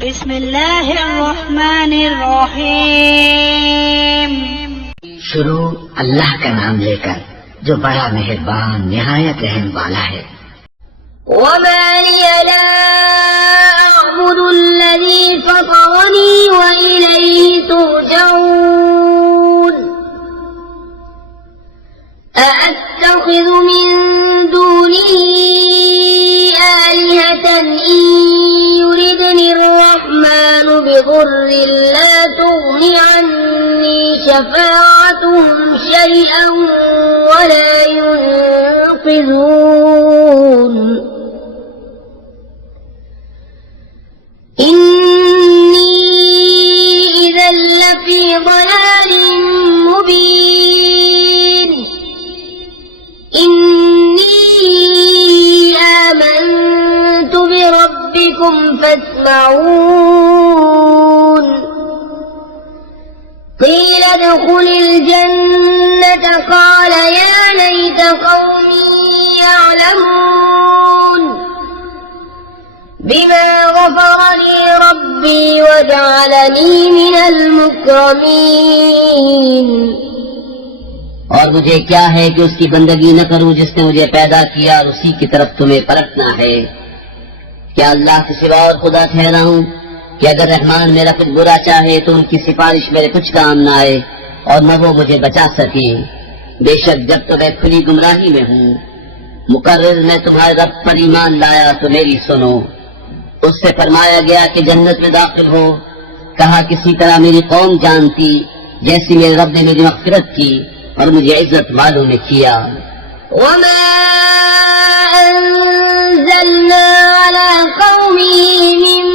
बिस्मिल्लाहिर्रहमानिर्रहीम। शुरू अल्लाह का नाम लेकर जो बड़ा मेहरबान निहायत रहम वाला है। वमा लिया ला अअबुदुल्लज़ी फ़तरनी व इलैहि तुरजऊन। अअत्तख़िज़ु मिन दूनिही आलिहतन इन युरिदनि अर्रहमानु बिदुर्रिन ला तुग़नि अन्नी शफ़ाअतुहुम शैअन व ला युनक़िज़ून। इन्नी इज़न लफ़ी ضलालिन मुबीन। इन्नी आमन्तु बिरब्बिकुम फ़स्मऊन। क़ील उद्ख़ुलिल जन्नत क़ाल या लैत क़ौमी यअलमून बिमा ग़फ़र ली रब्बी वजअलनी मिनल मुक्रमीन। और मुझे क्या है कि उसकी बंदगी न करूं जिसने मुझे पैदा किया और उसी की तरफ तुम्हें पलटना है। क्या अल्लाह के सिवा और खुदा ठहराऊं कि अगर रहमान मेरा कुछ बुरा चाहे तो उनकी सिफारिश मेरे कुछ काम न आए और न वो मुझे बचा सके। बेशक जब तो मैं खुली गुमराही में हूँ। मुकर्रर मैं तुम्हारे रब पर ईमान लाया तो मेरी सुनो। उससे फरमाया गया कि जन्नत में दाखिल हो। कहा किसी तरह मेरी कौम जानती जैसी मेरे रब ने मेरी मग़फ़िरत की और मुझे इज्जत वालों में किया। वमा अंज़लना अला क़ौमिही मिन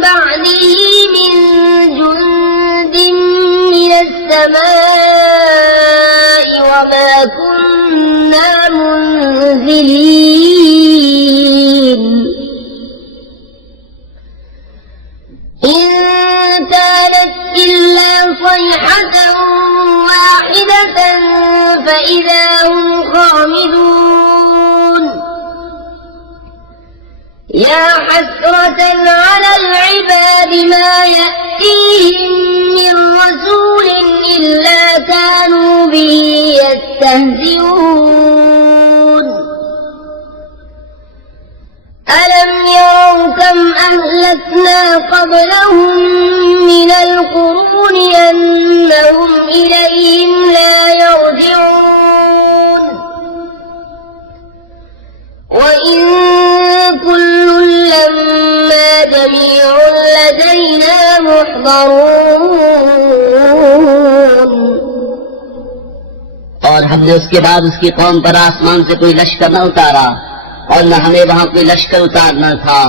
बअदिही मिन जुंदिन मिनस समाई वमा कुन्ना मुनज़िलीन। इन कानत इल्ला सयहतन वाहिदतन फ़इज़ा हुम ख़ामिदून। या हस्रतन अलल इबादि मा यअतीहिम मिन रसूलिन इल्ला कानू बिही यस्तहज़िऊन। अलम यरौ कम अहलकना क़ब्लहुम मिनल क़ुरूनि अन्नहुम इलैहिम ला यरजिऊन। व इन कुल्लुन लम्मा जमीउन लदैना मुहज़रून। और हमने उसके बाद उसकी कौम पर आसमान से कोई लश्कर न उतारा और न हमें वहाँ कोई लश्कर उतारना था।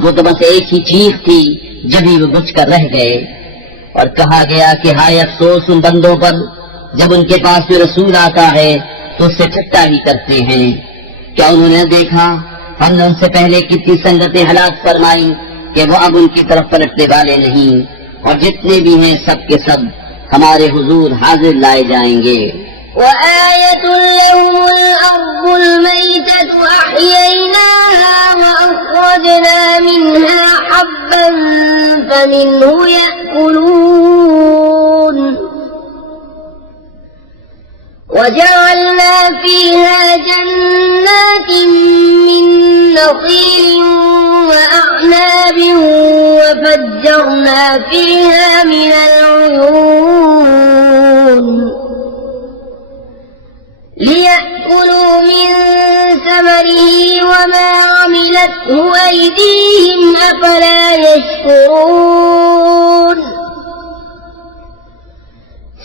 वो तो बस एक ही चीख थी जब ही वो बुझ कर रह गए। और कहा गया कि हाय अफसोस उन बंदों पर जब उनके पास में रसूल आता है तो उससे ठट्टा ही करते हैं। क्या उन्होंने देखा हमने उनसे पहले कितनी संगतें हलाक फरमाई कि वो अब उनकी तरफ पलटने वाले नहीं। और जितने भी हैं सब के सब हमारे हुजूर हाजिर लाए जाएंगे। वआयतुल लहुमुल अर्दुल मैततु अह्यैनाहा वअख़रजना मिन्हा हब्बन फमिन्हु यअकुलून। वजअलना फ़ीहा जन्नातिन मिन नख़ील वअअनाब वफ़ज्जरना फ़ीहा मिनल उयून लियअकुलू मिन समरिही वमा अमिलतहु अयदीहिम अफला यशकुरून।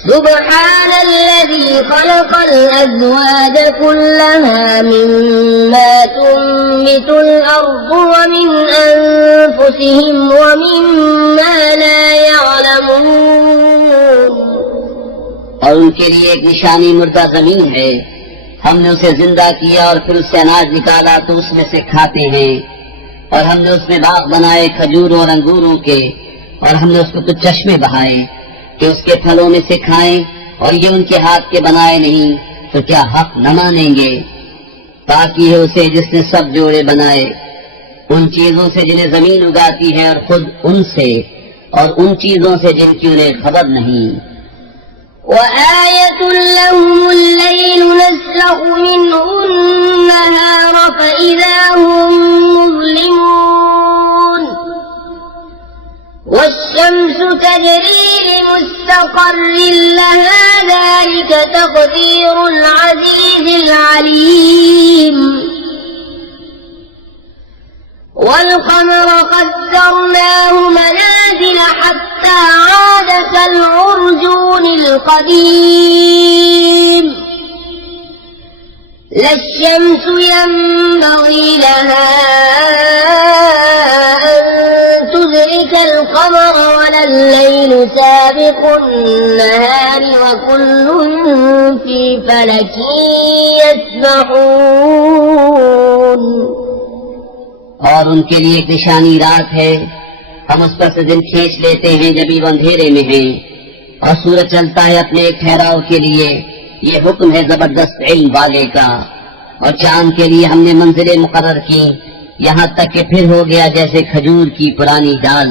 सुब्हानल्लज़ी खलक़ल अज़वाज कुल्लहा मिम्मा तुंबितुल अर्दु व मिन अनफुसिहिम व मिम्मा ला यअलमून। और उनके लिए एक निशानी मुर्दा जमीन है। हमने उसे जिंदा किया और फिर उससे अनाज निकाला तो उसमें से खाते हैं। और हमने उसमें बाग बनाए खजूरों और अंगूरों के। और हमने उसको कुछ चश्मे बहाए कि उसके फलों में से खाएं। और ये उनके हाथ के बनाए नहीं तो क्या हक न मानेंगे। ताकि है उसे जिसने सब जोड़े बनाए उन चीजों से जिन्हें जमीन उगाती है और खुद उनसे और उन चीजों से जिनकी उन्हें खबर नहीं। وآية لهم الليل نسلخ منه النهار فإذا هم مظلمون والشمس تجري لمستقر لها ذلك تقدير العزيز العليم والقمر قدرناه منازل حتى عاد كالعرجون القديم لا الشمس ينبغي لها أن تدرك القمر ولا الليل سابق النهار وكل في فلك يسبحون। और उनके लिए एक निशानी रात है, हम उस पर से दिन खींच लेते हैं जब वो अंधेरे में है, और सूरज चलता है अपने एक ठहराव के लिए। ये हुक्म है जबरदस्त इल्म वाले का। और चांद के लिए हमने मंजिलें मुकर्रर की, यहाँ तक कि फिर हो गया जैसे खजूर की पुरानी डाल।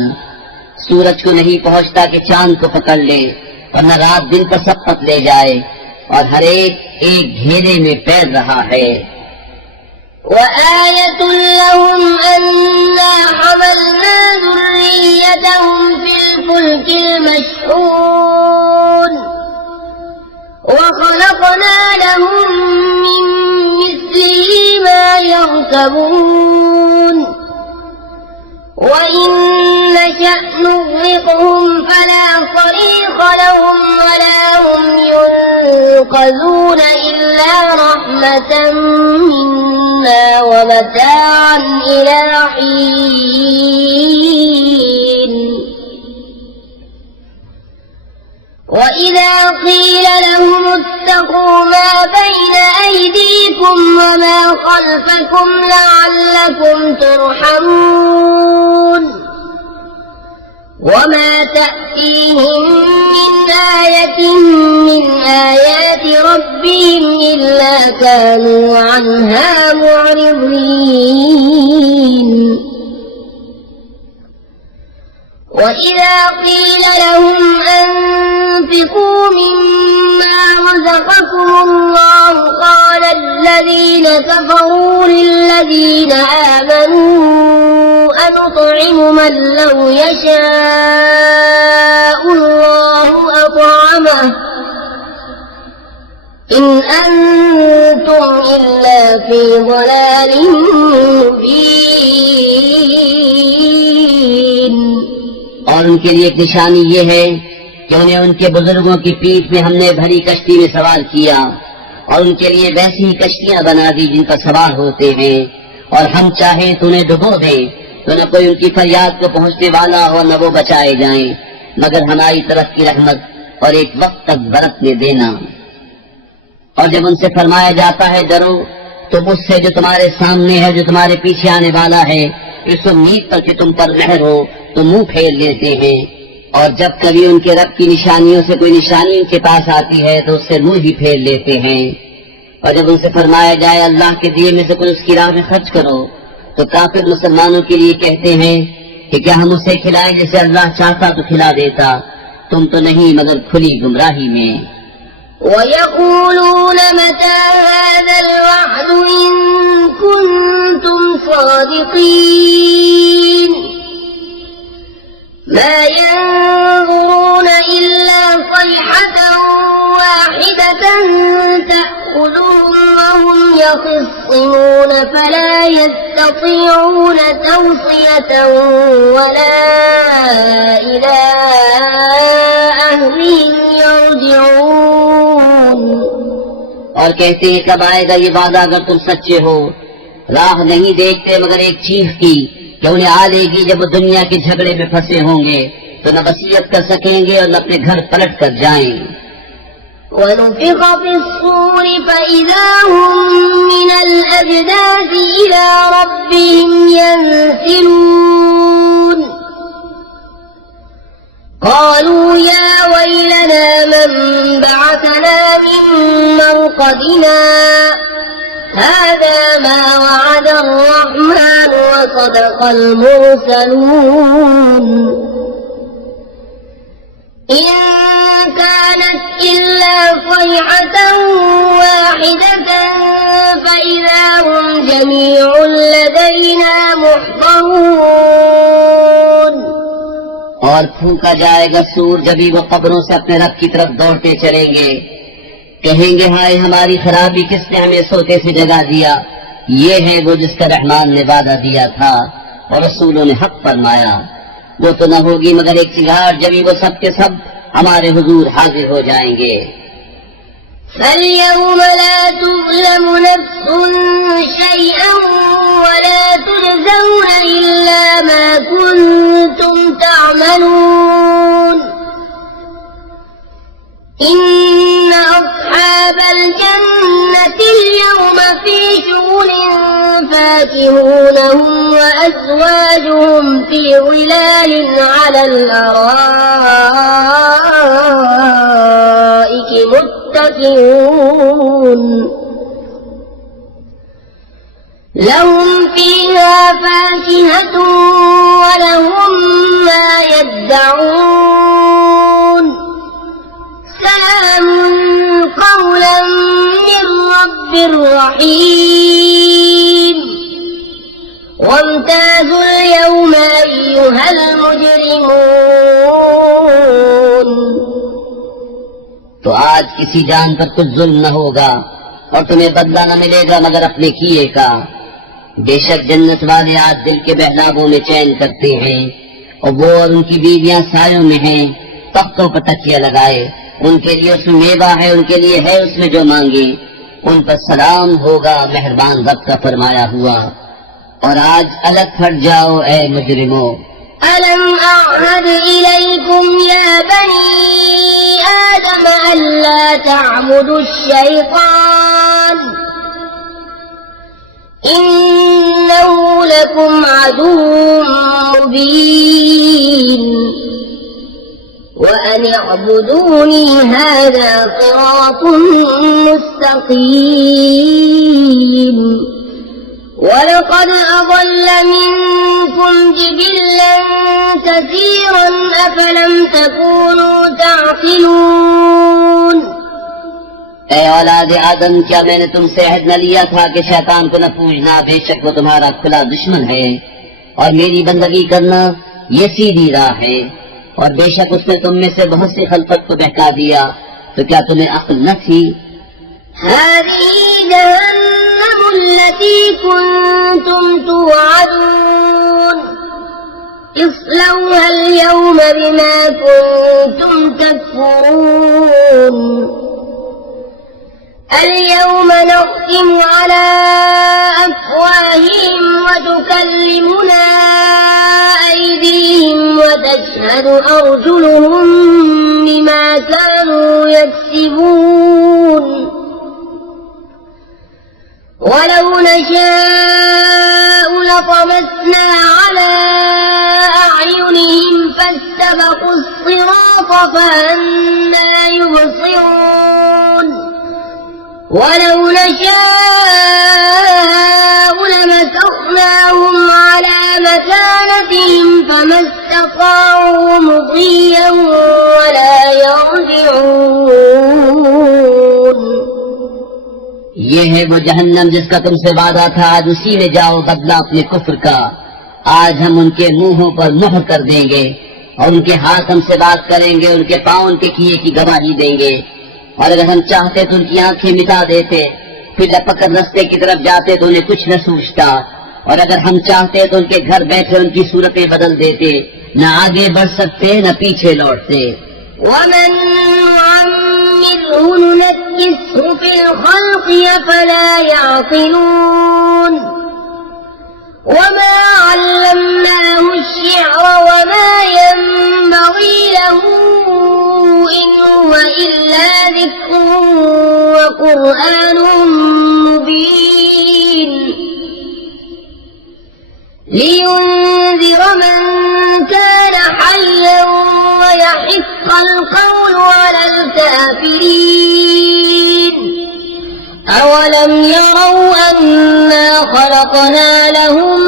सूरज को नहीं पहुँचता कि चांद को पकड़ ले, वरन रात दिन पर शपथ ले जाए, और हर एक घेरे में पैर रहा है। وآية لهم أنا حملنا ذريتهم في الفلك المشحون وخلقنا لهم من مثله ما يركبون وإن نشأ نغرقهم فلا صريخ لهم ولا هم ينقذون إلا رحمة منا ومتاعا إلى حين وإذا قيل لهم اتقوا ما بين أيديكم وما خلفكم لعلكم ترحمون وما تأتيهم من آية من آيات ربهم إلا كانوا عنها معرضين وإذا قيل لهم أنفقوا مما رزقكم الله قال الذين كفروا للذين آمنوا أنطعم من لو يشاء الله أطعمه إن أنتم إلا في ضلال مبين। और उनके लिए एक निशानी ये है कि उन्हें उनके बुजुर्गों की पीठ में हमने भरी कश्ती में सवार किया, और उनके लिए वैसी ही कश्तियां बना दी जिन पर सवार होते हैं, और हम चाहे तो उन्हें डुबो दें तो न कोई उनकी फरियाद को पहुंचने वाला हो न वो बचाए जाएं, मगर हमारी तरफ की रहमत और एक वक्त तक बरतने देना। और जब उनसे फरमाया जाता है डरो, तो मुझसे जो तुम्हारे सामने है, जो तुम्हारे पीछे आने वाला है, इस उम्मीद पर कि तुम पर मेहर हो, तो मुंह फेर लेते हैं। और जब कभी उनके रब की निशानियों से कोई निशानी उनके पास आती है तो उससे मुंह ही फेर लेते हैं। और जब उनसे फरमाया जाए अल्लाह के दिए में से कुछ उसकी राह में खर्च करो, तो काफिर मुसलमानों के लिए कहते हैं कि क्या हम उसे खिलाएं जैसे अल्लाह चाहता तो खिला देता, तुम तो नहीं मगर खुली गुमराही में। ويقولون متى هذا الوعد إن كنتم صادقين ما ينظرون إلا صيحة واحدة تأخذهم وهم يخصمون فلا يستطيعون توصية ولا إلى أهلهم يرجعون। और कहते हैं कब आएगा ये वादा अगर तुम सच्चे हो, राह नहीं देखते मगर एक चीख की कि उन्हें आ लेगी जब वो दुनिया के झगड़े में फंसे होंगे तो न वसीयत कर सकेंगे और न अपने घर पलट कर जाएं। ونفخ في الصور فإذا هم من الأجداث إلى ربهم ينسلون قالوا يا ويلنا من بعثنا من مرقدنا هذا ما وعد الرحمن وصدق المرسلون إن كانت إلا صيحة واحدة فإذا هم جميع لدينا محضرون और फूंका जाएगा सूर, जब भी वो कब्रों से अपने रब की तरफ दौड़ते चलेंगे, कहेंगे हाय हमारी खराबी, किसने हमें सोते से जगा दिया। ये है वो जिसका रहमान ने वादा दिया था और रसूलों ने हक फरमाया। वो तो न होगी मगर एक चिंगार, जब भी वो सब के सब हमारे हुजूर हाजिर हो जाएंगे। فَالْيَوْمَ لَا تُظْلَمُ نَفْسٌ شَيْئًا وَلَا تُجْزَوْنَ إِلَّا مَا كُنتُمْ تَعْمَلُونَ إِنَّ أَصْحَابَ الْجَنَّةِ الْيَوْمَ فِي شُغُلٍ فَاكِهُونَ هُمْ وَأَزْوَاجُهُمْ فِي ظِلَالٍ عَلَى الْأَرَائِكِ متكئون لهم فيها فاكهة ولهم ما يدعون سلام قولا من رب رحيم وامتازوا اليوم أيها المجرمون तो आज किसी जान पर कुछ जुल्म न होगा और तुम्हें बदला न मिलेगा मगर अपने किए का। बेशक जन्नत वाले आज दिल के बहलावों में चैन करते हैं और वो और उनकी बीवियां सायों में हैं, तख्तों पर तकिया लगाए। उनके लिए उसमें मेवा है, उनके लिए है उसमें जो मांगे। उन पर सलाम होगा मेहरबान रब का फरमाया हुआ। और आज अलग हट जाओ ऐ मुजरिमों। ألم أعهد إليكم يا بني آدم ألا تعبدوا الشيطان إنه لكم عدو مبين وأن اعبدوني هذا صراط مستقيم ولقد أضل منكم جبلا كثيرا أفلم تكونوا تعقلون ऐ औलाद आदम, क्या मैंने तुमसे अहद न लिया था कि शैतान को न पूजना, बेशक वो तुम्हारा खुला दुश्मन है और मेरी बंदगी करना ये सीधी राह है। और बेशक उसने तुम में से बहुत सी खलकत को बहका दिया, तो क्या तुम्हें अक्ल न थी। هذه جهنم التي كنتم توعدون اصلوها اليوم بما كنتم تكفرون اليوم نختم على أفواههم وتكلمنا أيديهم وتشهد أرجلهم بما كانوا يكسبون ولو نشاء لطمسنا على أعينهم فاستبقوا الصراط فأنى يبصرون ولو نشاء لمسخناهم على مكانتهم فما استطاعوا مضيا ولا يرجعون ये है वो जहन्नम जिसका तुमसे वादा था। आज उसी में जाओ बदला अपने कुफ्र का। आज हम उनके मुंहों पर मुहर कर देंगे और उनके हाथ हमसे बात करेंगे, उनके पांव उनके किए की गवाही देंगे। और अगर हम चाहते तो उनकी आंखें मिटा देते, फिर लपक कर रास्ते की तरफ जाते तो उन्हें कुछ न सूझता। और अगर हम चाहते तो उनके घर बैठे उनकी सूरतें बदल देते, न आगे बढ़ सकते न पीछे लौटते। ومن نعمره ننكسه في الخلق أفلا يعقلون وما علمناه الشعر وما ينبغي له إن هو إلا ذكر وقرآن مبين لينذر من كان حيا ويحق القول على الكافرين أولم يروا أنا خلقنا لهم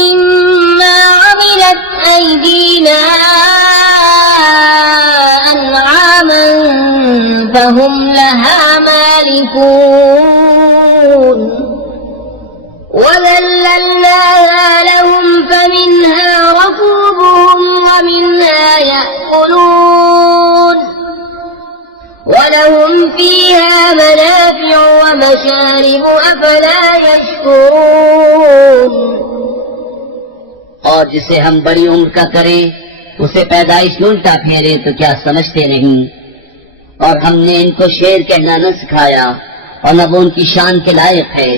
مما عملت أيدينا أنعاما فهم لها مالكون وذللناها لهم فمنها ركوبهم ومنها يأكلون ولهم فيها منافع ومشارب أفلا يشكرون। और जिसे हम बड़ी उम्र का करें उसे पैदाइश में उल्टा फेरे तो क्या समझते नहीं। और हमने इनको शेर कहना न सिखाया और न वो उनकी शान के लायक है।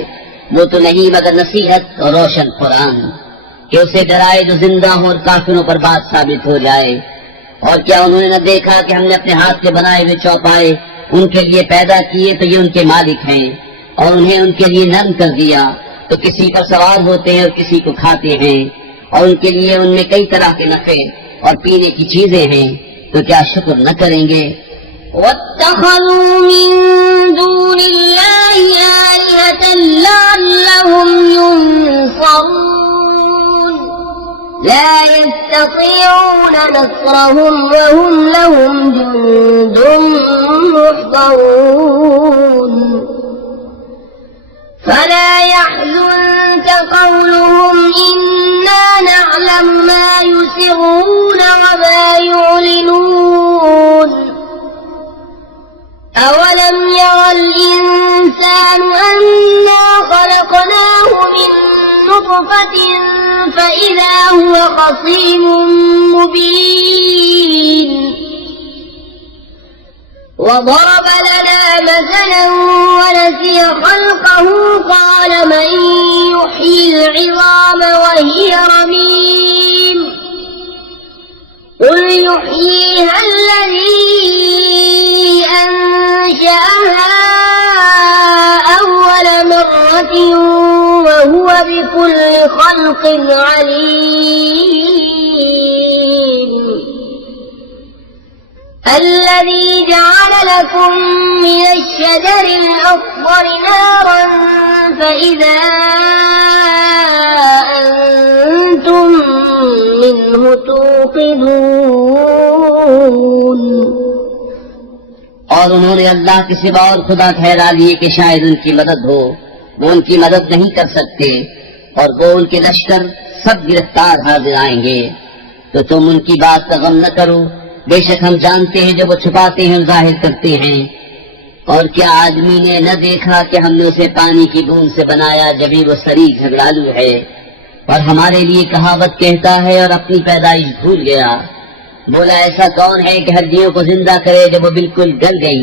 वो तो नहीं मगर नसीहत और रोशन कुरान कि उसे डराए जो जिंदा हो और काफिरों पर बात साबित हो जाए। और क्या उन्होंने न देखा कि हमने अपने हाथ से बनाए हुए चौपाए उनके लिए पैदा किए तो ये उनके मालिक हैं और उन्हें उनके लिए नर्म कर दिया तो किसी पर सवार होते हैं और किसी को खाते हैं और उनके लिए उनमें कई तरह के नफे और पीने की चीजें हैं तो क्या शुक्र न करेंगे। واتخذوا من دون الله آلهة لعلهم ينصرون لا يستطيعون نصرهم وهم لهم جند محضرون فلا يحزنك قولهم إنا نعلم ما يسرون وما يعلنون أولم يرى الإنسان أنا خلقناه من نطفة فإذا هو خصيم مبين وضرب لنا مثلا ونسي خلقه قال من يحيي العظام وهي رميم قل يحييها الذي أنشأها أول مرة وهو بكل خلق عليم الذي جعل لكم من الشجر الأخضر نارا فإذا أنتم منه توقدون। और उन्होंने अल्लाह के सिवा और खुदा ठहरा लिए कि शायद उनकी मदद हो। वो उनकी मदद नहीं कर सकते और वो उनके लश्कर सब गिरफ्तार हाजिर आएंगे। तो तुम उनकी बात का गम न करो, बेशक हम जानते हैं जो वो छुपाते हैं और जाहिर करते हैं। और क्या आदमी ने न देखा कि हमने उसे पानी की बूंद से बनाया जब वो शरीक झगड़ालू है और हमारे लिए कहावत कहता है और अपनी पैदाइश भूल गया। बोला ऐसा कौन है कि हड्डियों को जिंदा करे जब वो बिल्कुल गल गई।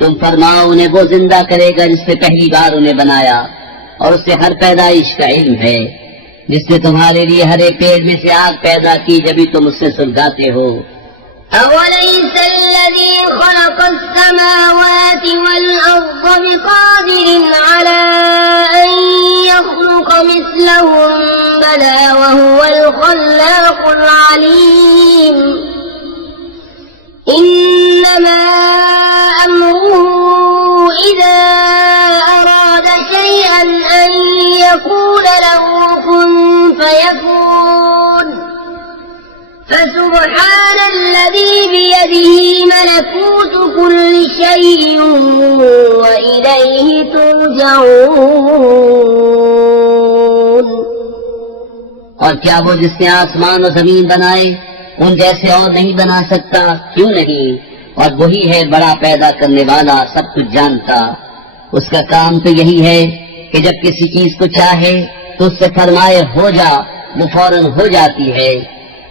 तुम फरमाओ उन्हें वो जिंदा करेगा जिससे पहली बार उन्हें बनाया और उससे हर पैदाइश का इल्म है, जिसने तुम्हारे लिए हरे पेड़ में से आग पैदा की जब तुम उससे सुलगाते हो। أوليس الذي خلق السماوات والأرض بقادر على أن يخلق مثلهم بلى وهو الخلاق العليم إنما أمره إذا أراد شيئا أن يقول له كن فيكون فسبحان الذي بيده ملكوت كل شيء وإليه ترجعون। और क्या वो जिसने आसमान और जमीन बनाए उन जैसे और नहीं बना सकता? क्यों नहीं? और वही है बड़ा पैदा करने वाला, सब कुछ जानता। उसका काम तो यही है कि जब किसी चीज को चाहे तो उससे फरमाए हो जा, वो फौरन हो जाती है।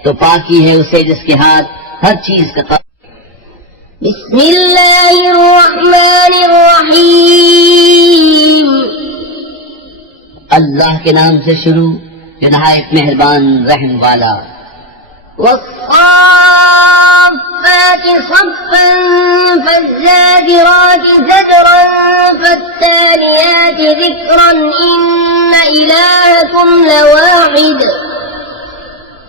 तो पाकी है उसे जिसके हाथ हर चीज का। बिस्मिल्लाहिर्रहमानिर्रहीम। अल्लाह के नाम से शुरू जो नहायत मेहरबान रहम वाला। والصافات صفا فالزاجرات زجرا فالتاليات ذكرا إن إلهكم لواحد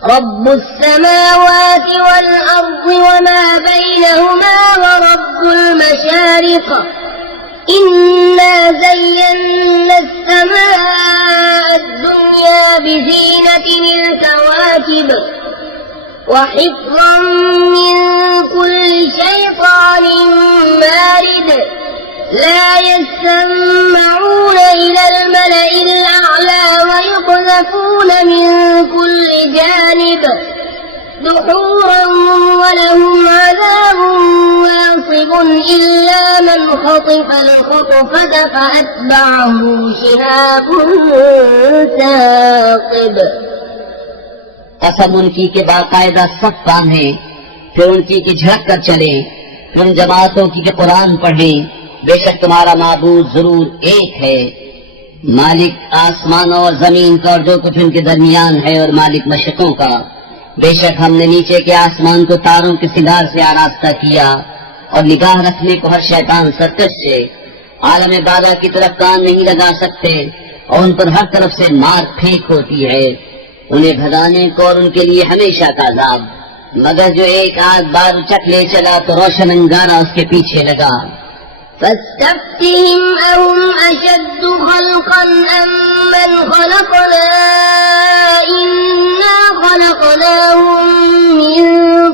رب السماوات والأرض وما بينهما ورب المشارق إنا زينا السماء الدنيا بزينة الكواكب وحفظا من كل شيطان مارد لا يسمعون إلى الملأ الأعلى ويقذفون من كل جانب دحورا ولهم عذاب واصب إلا من خطف الخطفة فأتبعه شهاب ثاقب। कसम उनकी के बाकायदा सब बांधे, फिर उनकी की झड़क कर चले, फिर उन जमातों की के कुरान पढ़े। बेशक तुम्हारा माबूद जरूर एक है, मालिक आसमानों और जमीन का और जो कुछ उनके दरमियान है, और मालिक मशरिकों का। बेशक हमने नीचे के आसमान को तारों के सिंगार से आरास्ता किया और निगाह रखने को हर शैतान सरकश से। आलम बादा की तरफ कान नहीं लगा सकते और उन पर हर तरफ से मार फेंक होती है, उन्हें भगाने को और उनके लिए हमेशा का अज़ाब। मगर जो एक आध बार उचक ले चला तो रोशन अंगारा उसके पीछे लगा। فاستفتهم أهم أشد خلقا أم من خلقنا إنا خلقناهم من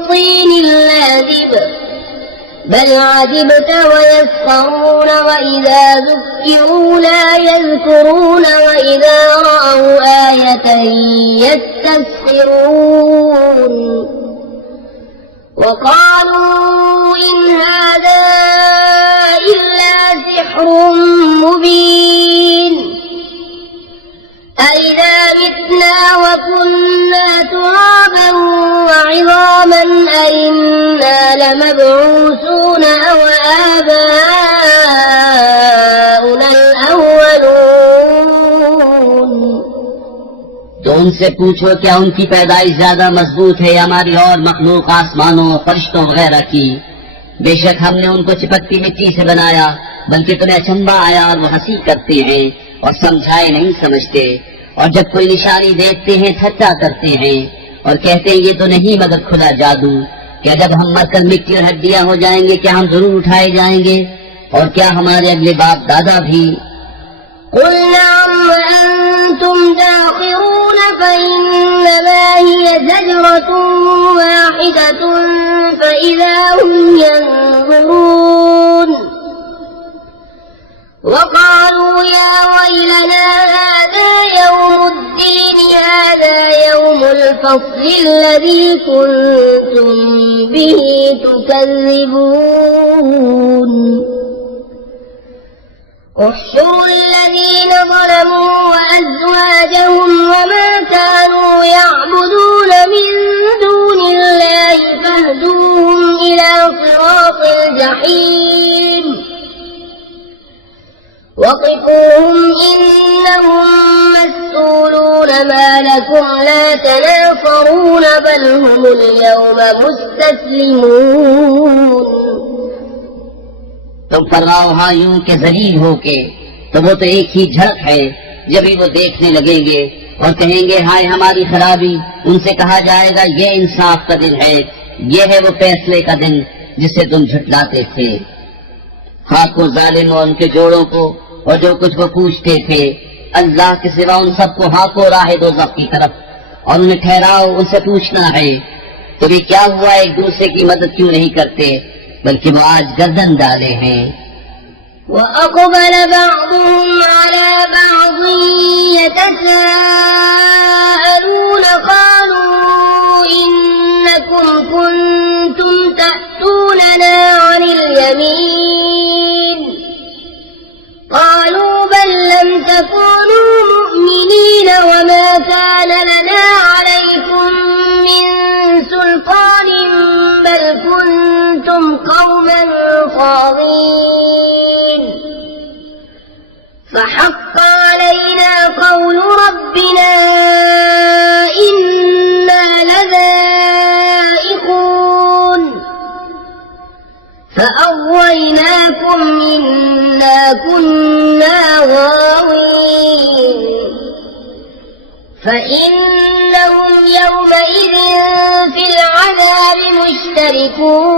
طين لازب بل عجبت ويسخرون وإذا ذكروا لا يذكرون وإذا رأوا آية يستسخرون وقالوا إن هذا إلا سحر مبين أإذا متنا وكنا ترابا وعظاما أإنا لمبعوثون أو آباؤنا الأولون। तो उनसे पूछो क्या उनकी पैदाइश ज्यादा मजबूत है या हमारी और मखलूक आसमानों फरिश्तों वगैरह की। बेशक हमने उनको चिपकती मिट्टी से बनाया, बल्कि तुम्हें अचंबा आया और वो हंसी करते हैं और समझाए नहीं समझते, और जब कोई निशानी देखते हैं ठट्ठा करते हैं और कहते हैं ये तो नहीं मगर खुला जादू। क्या जब हम मरकर मिट्टी और हड्डियां हो जाएंगे क्या हम जरूर उठाए जाएंगे, और क्या हमारे अगले बाप दादा भी। قل نعم وأنتم داخرون فإنما هي زجرة واحدة فإذا هم ينظرون وقالوا يا ويلنا هذا يوم الدين هذا يوم الفصل الذي كنتم به تكذبون احشروا الذين ظلموا وأزواجهم وما كانوا يعبدون من دون الله فاهدوهم إلى صراط الجحيم وقفوهم إنهم مسؤولون ما لكم لا تناصرون بل هم اليوم مستسلمون। तुम फर्राओ हाँ यूं के जलील हो के, तो वो तो एक ही झड़क है। जब भी वो देखने लगेंगे और कहेंगे हाय हमारी खराबी, उनसे कहा जाएगा ये इंसाफ का दिन है, ये है वो फैसले का दिन जिसे तुम झुठलाते थे। हाँ को जालिम और उनके जोड़ों को और जो कुछ वो पूछते थे, अल्लाह के सिवा उन सबको हाँ को राहे दोज़ख की तरफ, और उन्हें ठहराओ उनसे पूछना है तो भी क्या हुआ एक दूसरे की मदद क्यों नहीं करते, बल्कि वो आज गर्दन डाले हैं। وأقبل بعضهم على بعض يتساءلون قالوا إنكم كنتم تأتوننا عن اليمين قالوا بل لم تكونوا مؤمنين وما كان لنا عليكم من سلطان بل كنتم قوما طاغين فحق علينا قول ربنا إنا لذائقون فأغويناكم إنا كنا غاوين فإنهم يومئذ في العذاب مشتركون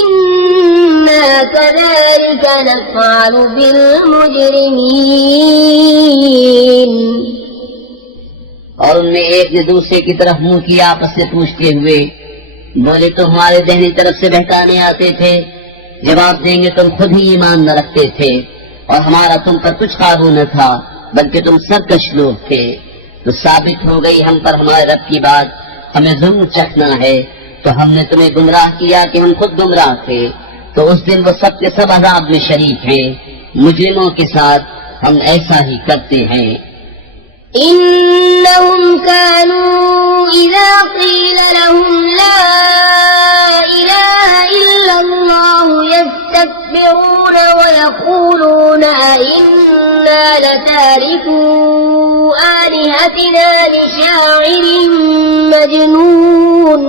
إنا كذلك كذلك نفعل بالمجرمين और उनने एक ने दूसरे की तरफ मुंह किया आपस से पूछते हुए, बोले तो हमारे दाहिनी तरफ से बहकाने आते थे, जवाब देंगे तुम खुद ही ईमान न रखते थे और हमारा तुम पर कुछ काबू न था, बल्कि तुम सरकश लोग थे। तो साबित हो गई हम पर हमारे रब की बात, हमें जुल्म चखना है, तो हमने तुम्हें गुमराह किया कि हम खुद गुमराह थे। तो उस दिन वो सब के सब अज़ाब में शरीक हैं। मुजरिमों के साथ हम ऐसा ही करते हैं। إنهم كانوا إذا قيل لهم لا إله إلا الله يستكبرون ويقولون أئنا لتاركو آلهتنا لشاعر مجنون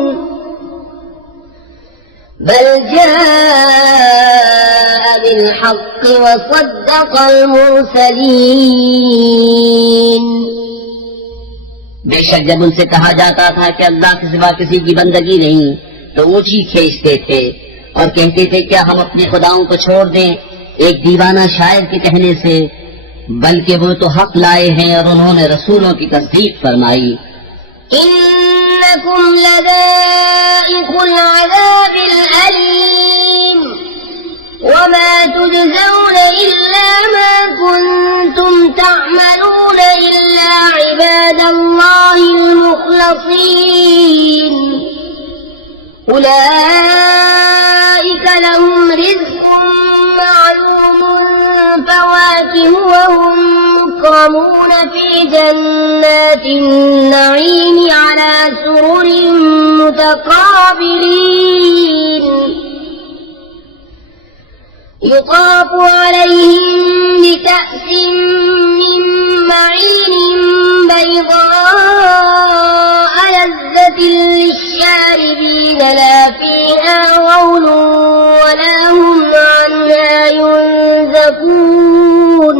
بل جاء بالحق وصدق المرسلين बेशक जब उनसे कहा जाता था कि अल्लाह के सिवा किसी की बंदगी नहीं, तो ऊंची खींचते थे और कहते थे क्या हम अपने खुदाओं को छोड़ दें एक दीवाना शायर के कहने से, बल्कि वो तो हक लाए हैं और उन्होंने रसूलों की तस्दीक फरमाई। إنكم لذائق العذاب الأليم وما تجزون إلا ما كنتم تعملون إلا عباد الله المخلصين أولئك لهم رزق معلوم فواكه وهم مكرمون في جنات النعيم على سرر متقابلين يطاف عليهم بكأس من معين بيضاء لذة للشاربين لا فيها غول ولا هم عنها ينزفون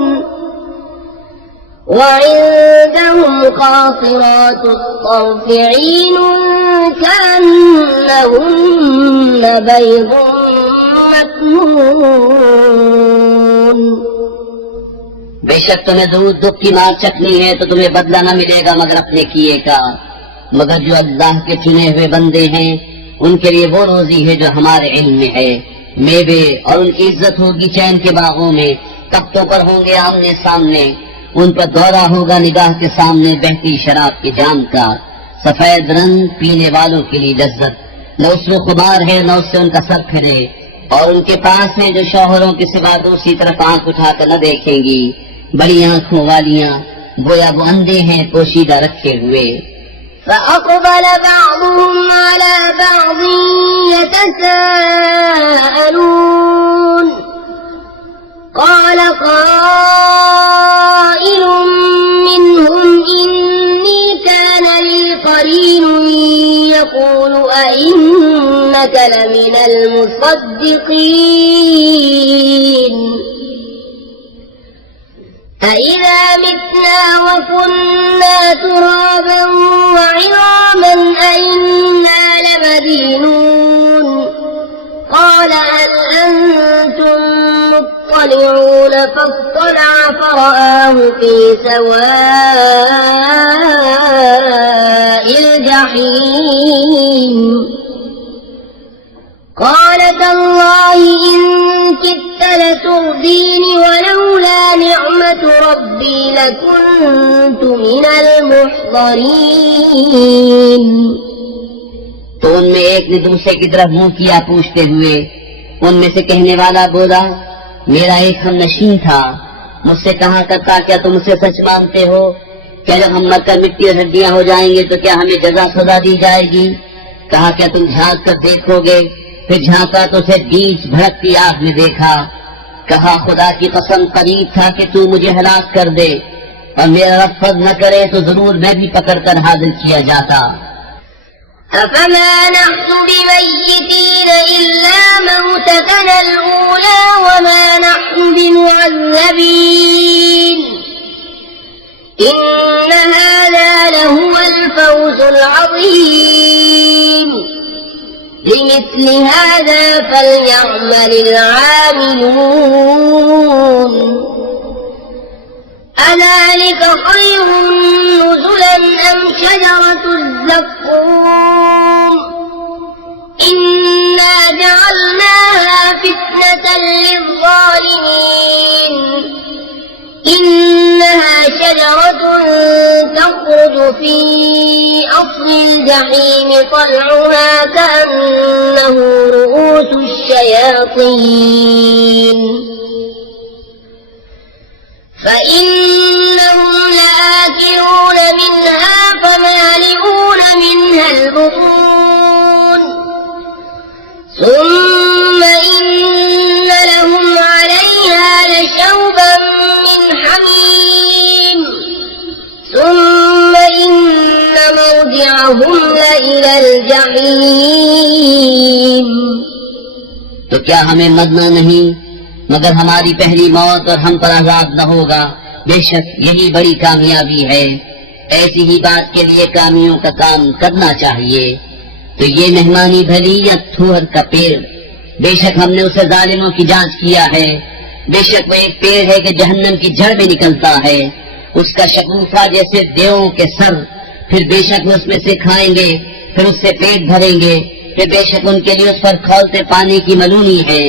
وعندهم قاصرات الطرف عين كأنهن بيض مكنون बेशक तुम्हें दूध दुख की मार चखनी है तो तुम्हें बदला न मिलेगा मगर अपने किए का, मगर जो अल्लाह के चुने हुए बंदे हैं उनके लिए वो रोजी है जो हमारे इल्म में है। मेवे और उनकी इज्जत होगी चैन के बागों में, तख्तों पर होंगे आमने सामने, उन पर दौरा होगा निगाह के सामने बहती शराब की जाम का। सफेद रंग पीने वालों के लिए लज्जत, न उसमें खुमार है न उससे उनका सर फिरे। और उनके पास है जो शौहरों के सिवा दूसरी तरफ आंख उठाकर न देखेंगी, बड़ी आंखों वालियां, गोया वो अंधे हैं पोशीदा रखे हुए। فأقبل بعضهم على بعض يتساءلون قال قائل منهم إني كان لي قرين يقول أئنك لمن المصدقين أإذا متنا وكنا ترابا وعظاما أئنا لمدينون قال هل أنتم مطلعون فاطلع فرآه في سواء الجحيم قال تالله إن كدت لترديني ولولا نعمة ربي لكنت من المحضرين तो उनमें एक ने दूसरे की तरफ मुंह किया पूछते हुए, उनमें से कहने वाला बोला मेरा एक हमनशीन था, मुझसे कहा करता क्या तुम उसे सच मानते हो? क्या जब हम मरकर मिट्टी और हड्डियां हो जाएंगे तो क्या हमें जजा सजा दी जाएगी? कहा क्या तुम झांक कर देखोगे? फिर झांका तो उसे बीच भड़कती आग में देखा। कहा खुदा की कसम करीब था कि तू मुझे हलाक कर दे और मेरा रब फर्ज न करे तो जरूर मैं भी पकड़कर हाजिर किया जाता। أفما نحن بميتين إلا موتتنا الأولى وما نحن بمعذبين إن هذا لهو الفوز العظيم لمثل لمثل هذا فليعمل العاملون أذلك خير نزلا أم شجرة الزقوم إنا جعلناها فتنة للظالمين إنها شجرة تخرج في أصل الجحيم طلعها كأنه رؤوس الشياطين فإنهم لآكلون منها فمالئون منها البطون ثم إن لهم عليها لشوبا من حميم ثم إن مرجعهم لإلى الجحيم तो क्या हमें मरना नहीं मगर हमारी पहली मौत और हम पर आजाद न होगा। बेशक यही बड़ी कामयाबी है। ऐसी ही बात के लिए कामियों का काम करना चाहिए। तो ये मेहमानी भली या थूहर का पेड़, बेशक हमने उसे जालिमों की जांच किया है। बेशक वो एक पेड़ है कि जहन्नम की जड़ में निकलता है, उसका शगुफा जैसे देवों के सर। फिर बेशक वो उसमें से खाएंगे, फिर उससे पेट भरेंगे, फिर बेशक उनके लिए उस पर खौलते पानी की मलूनी है,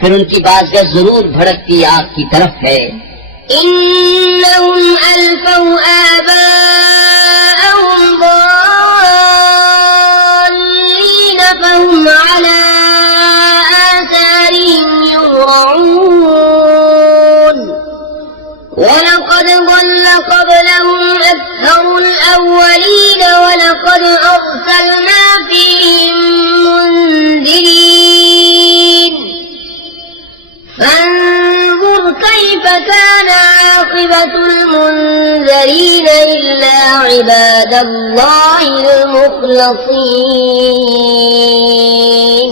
फिर उनकी बाज़ जरूर भड़कती आग की तरफ है। इन्नहुम अलफौ आबाअहुम ضالين فهم على آثارهم يهرعون ولقد ضل قبلهم أكثر الأولين ولقد أرسلنا فيهم منذرين فانظر كيف كان عاقبة المنذرين إلا عباد الله المخلصين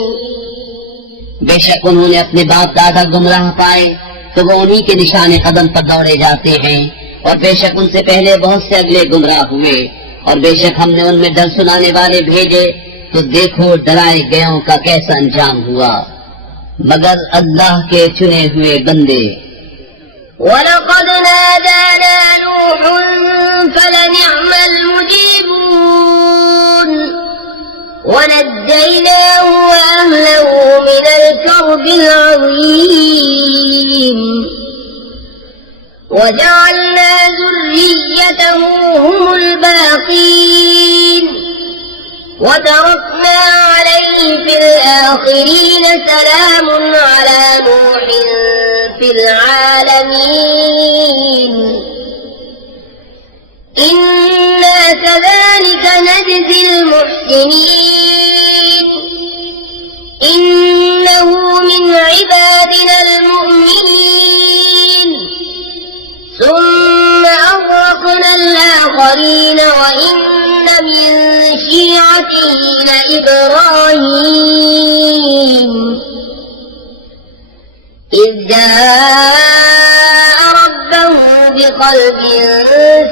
बेशक उन्होंने अपने बाप दादा गुमराह पाए तो वो उन्हीं के निशाने कदम पर दौड़े जाते हैं, और बेशक उनसे पहले बहुत से अगले गुमराह हुए। और बेशक हमने उनमें डर सुनाने वाले भेजे तो देखो डराए गयों का कैसा अंजाम हुआ। मगर अल्लाह के चुने हुए बंदे। वलक़द नादाना नूहुन फलनिअमल मुजीबून वनज्जयनाहु वअहलहु मिनल कर्बिल अज़ीम वजअलना ज़ुर्रिय्यतहु हुमुल बाक़ीन وتركنا عليه في الآخرين سلام على نوح في العالمين إنا كذلك نجزي المحسنين إنه من عبادنا المؤمنين ثم أغرقنا الآخرين وإن من شيعته لإبراهيم إذ جاء ربه بقلب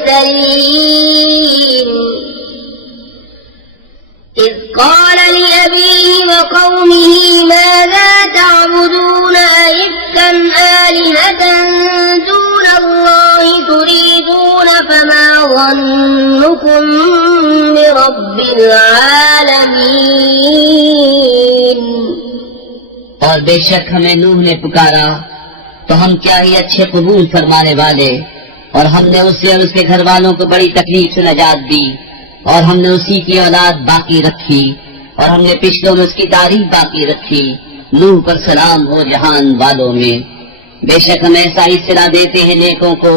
سليم إذ قال لأبيه وقومه ماذا تعبدون أئفكا آلهة دون الله تريدون فما ظنكم برب العالمين और बेशक हमें नूह ने पुकारा तो हम क्या ही अच्छे कबूल फरमाने वाले, और हमने उसे और उसके घर वालों को बड़ी तकलीफ से नजात दी, और हमने उसी की औलाद बाकी रखी, और हमने पिछलों में उसकी तारीफ बाकी रखी। नूह पर सलाम हो जहान वालों में। बेशक हम ऐसा ही सिला देते हैं नेकों को,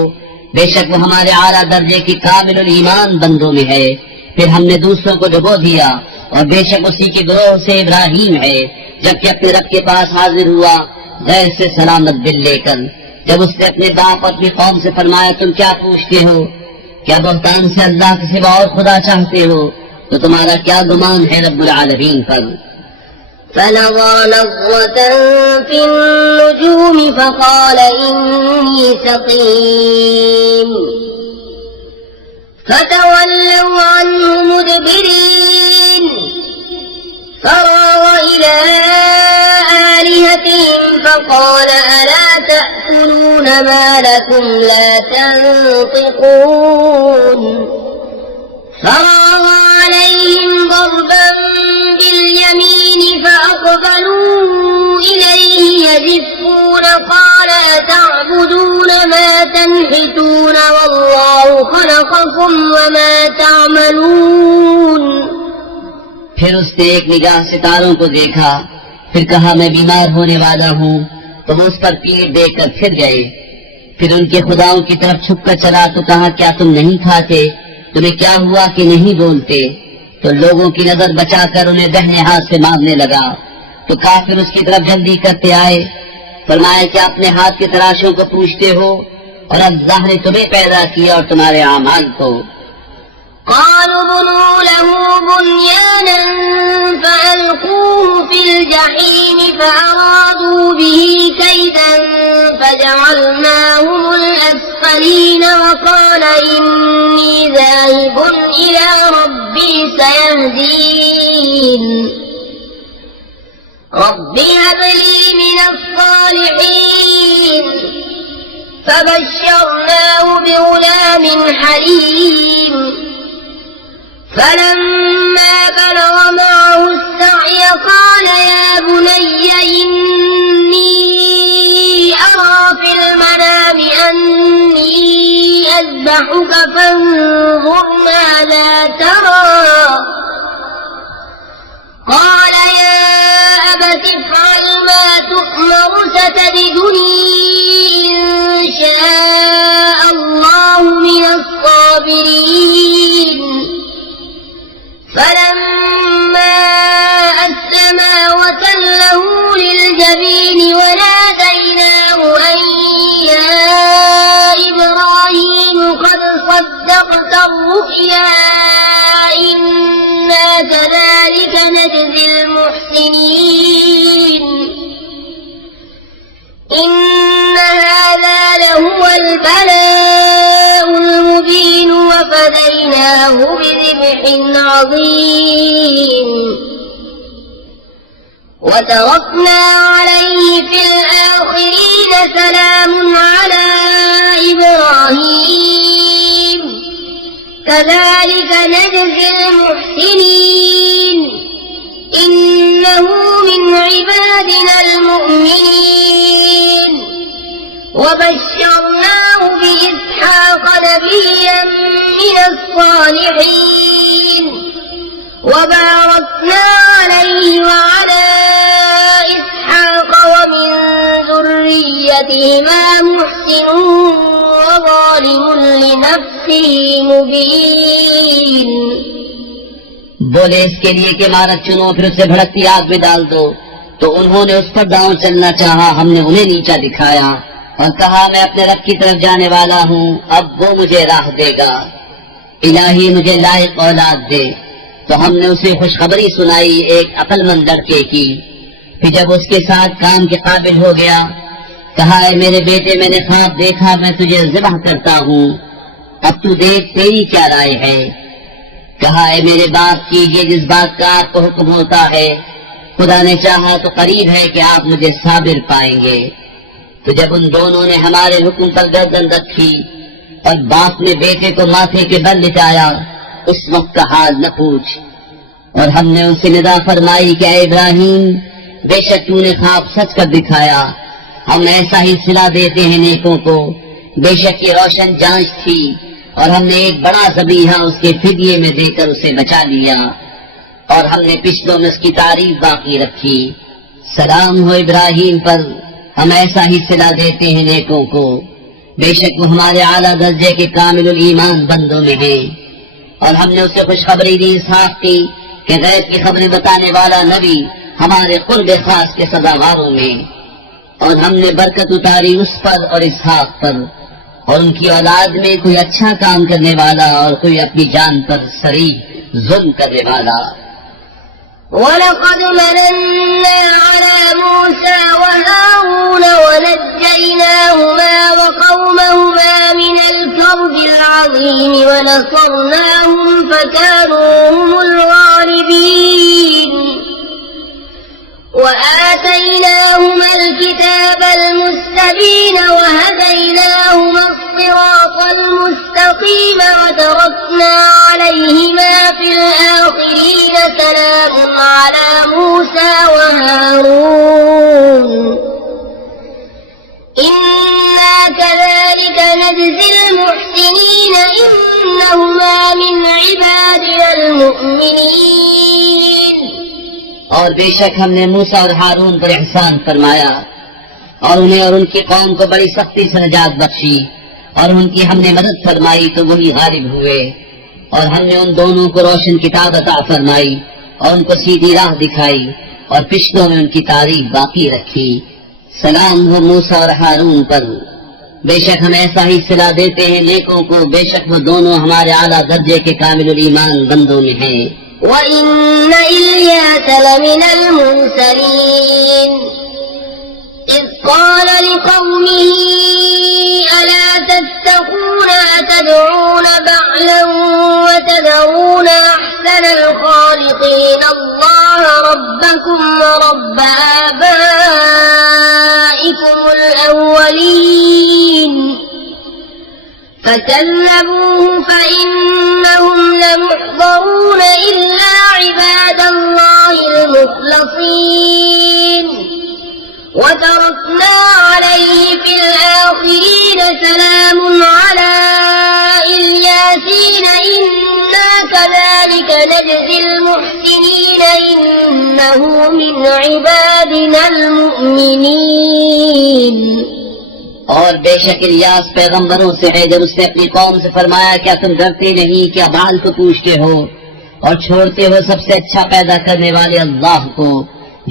बेशक वो हमारे आला दर्जे की कामिल ईमान बंदों में है। फिर हमने दूसरों को डुबो दिया, और बेशक उसी के ग्रोह से इब्राहिम है, जबकि अपने रब के पास हाजिर हुआ गैर से सलामत दिल लेकर। जब उसने अपने बाप और अपनी कौम से फरमाया तुम क्या पूछते हो, क्या बहुतान से अल्लाह के सिवा और खुदा चाहते हो, तो तुम्हारा क्या गुमान है रब्बुल आलमीन पर। فنظر نظرة في النجوم فقال إني سقيم فتولوا عنه مدبرين فراغ إلى إلى آلهتهم فقال ألا تأكلون ما لكم لا تنطقون فراغ عليهم ضربا باليمين فأقبلوا إليه يزفون قال أتعبدون ما تنحتون والله خلقكم وما تعملون फिर उसने एक निगाह सितारों को देखा, फिर कहा मैं बीमार होने वाला हूँ, तो वो उस पर पीड़ देकर फिर गए। फिर उनके खुदाओं की तरफ छुपकर चला तो कहा क्या तुम नहीं खाते, तुम्हें क्या हुआ कि नहीं बोलते? तो लोगों की नजर बचाकर उन्हें दाहिने हाथ से मारने लगा। तो काफिर उसकी तरफ जल्दी करते आए, फरमाया क्या अपने हाथ के तराशों को पूछते हो, और अल्लाह ने तुम्हें पैदा किया और तुम्हारे आमाल को। قالوا بنوا له بنيانا فألقوه في الجحيم فأرادوا به كيدا فجعلناهم الأسفلين وقال إني ذاهب إلى ربي سيهدين رب هب لي من الصالحين فبشرناه بغلام حليم فلما بلغ معه السعي قال يا بني إني أرى في المنام أني أذبحك فانظر ماذا ترى قال يا أبت افعل ما تؤمر ستجدني إن شاء الله من الصابرين فلما أسلما وتله للجبين وناديناه أن يا إبراهيم قد صدقت الرؤيا إنا كذلك نجزي المحسنين إن هذا لهو البلاء المبين وفديناه بذبح عظيم وتركنا عليه في الآخرين سلام على إبراهيم كذلك نجزي المحسنين إنه من عبادنا المؤمنين وبشرناه بإسحاق نبيا من الصالحين وباركنا عليه وعلى إسحاق ومن ذريتهما محسن وظالم لنفسه مبين बोले इसके लिए कि मारक चुनो फिर उसे भड़कती आग में डाल दो। तो उन्होंने उस पर दांव चलना चाहा, हमने उन्हें नीचा दिखाया और कहा मैं अपने रब की तरफ जाने वाला हूँ, अब वो मुझे राह देगा। इलाही मुझे लायक औलाद दे। तो हमने उसे खुशखबरी सुनाई एक अक्लमंद लड़के की। फिर जब उसके साथ काम के काबिल हो गया, कहा मेरे बेटे मैंने ख्वाब देखा, मैं तुझे ज़िबह करता हूँ, अब तू देख तेरी क्या राय है। कहा मेरे बाप कीजिए जिस बात का आपको हुक्म होता है, खुदा ने चाहा तो करीब है कि आप मुझे साबिर पाएंगे। तो जब उन दोनों ने हमारे हुक्म पर गर्दन रखी और बाप ने बेटे को माथे के बल लिटाया, उस वक्त का हाल न पूछ। और हमने उनसे निदा फरमाई कि इब्राहिम बेशक तूने ख्वाब सच कर दिखाया, हम ऐसा ही सिला देते हैं नेकों को। बेशक ये रोशन जांच थी और हमने एक बड़ा ज़बीहा उसके फिदिये में देकर उसे बचा लिया और हमने पिछलों में उसकी तारीफ बाकी रखी। सलाम हो इब्राहिम पर, हम ऐसा ही सिला देते हैं नेकों को। बेशक वो हमारे आला दर्जे के कामिलुल ईमान बंदों में हैं। और हमने उसे खुशखबरी दी इसहाक की कि गैब की खबरें बताने वाला नबी हमारे कुर्ब खास के सदावारों में। और हमने बरकत उतारी उस पर और इसहाक पर, और उनकी औलाद में कोई अच्छा काम करने वाला और कोई अपनी जान पर शरीक जुल्म करने वाला। وَلَقَدْ مَنَنَّا عَلَى مُوسَى وَهَارُونَ وَنَجَّيْنَاهُمَا وَقَوْمَهُمَا مِنَ الْكَرْبِ الْعَظِيمِ وَنَصَرْنَاهُمْ فَكَانُوا هُمُ الْغَالِبِينَ إبراهيم وتركنا عليهما في الآخرين سلام على موسى وهارون إنا كذلك نجزي المحسنين إنهما من عبادنا المؤمنين और बेशक हमने मूसा और हारून पर एहसान फरमाया और उन्हें और उनकी कौम को बड़ी सख्ती से निजात बख्शी और उनकी हमने मदद फरमाई तो वही गालिब हुए और हमने उन दोनों को रोशन किताब अता फरमाई और उनको सीधी राह दिखाई और पिछलों में उनकी तारीफ बाकी रखी। सलाम हो मूसा और हारून पर। बेशक हम ऐसा ही सिला देते हैं नेकों को, बेशक वो दोनों हमारे आला दर्जे के कामिलुल ईमान बंदों में हैं। وإن إلياس لمن المرسلين إذ قال لقومه ألا تتقون أتدعون بعلا وتذرون أحسن الخالقين الله ربكم ورب آبائكم الأولين فكذبوه فإنهم لمحضرون إلا عباد الله المخلصين وتركنا عليه في الآخرين سلام على الياسين إنا كذلك نجزي المحسنين إنه من عبادنا المؤمنين और बेशक इलियास पैगंबरों से है जब उसने अपनी कौम से फरमाया क्या तुम डरते नहीं, क्या बाल को पूछते हो और छोड़ते हो सबसे अच्छा पैदा करने वाले अल्लाह को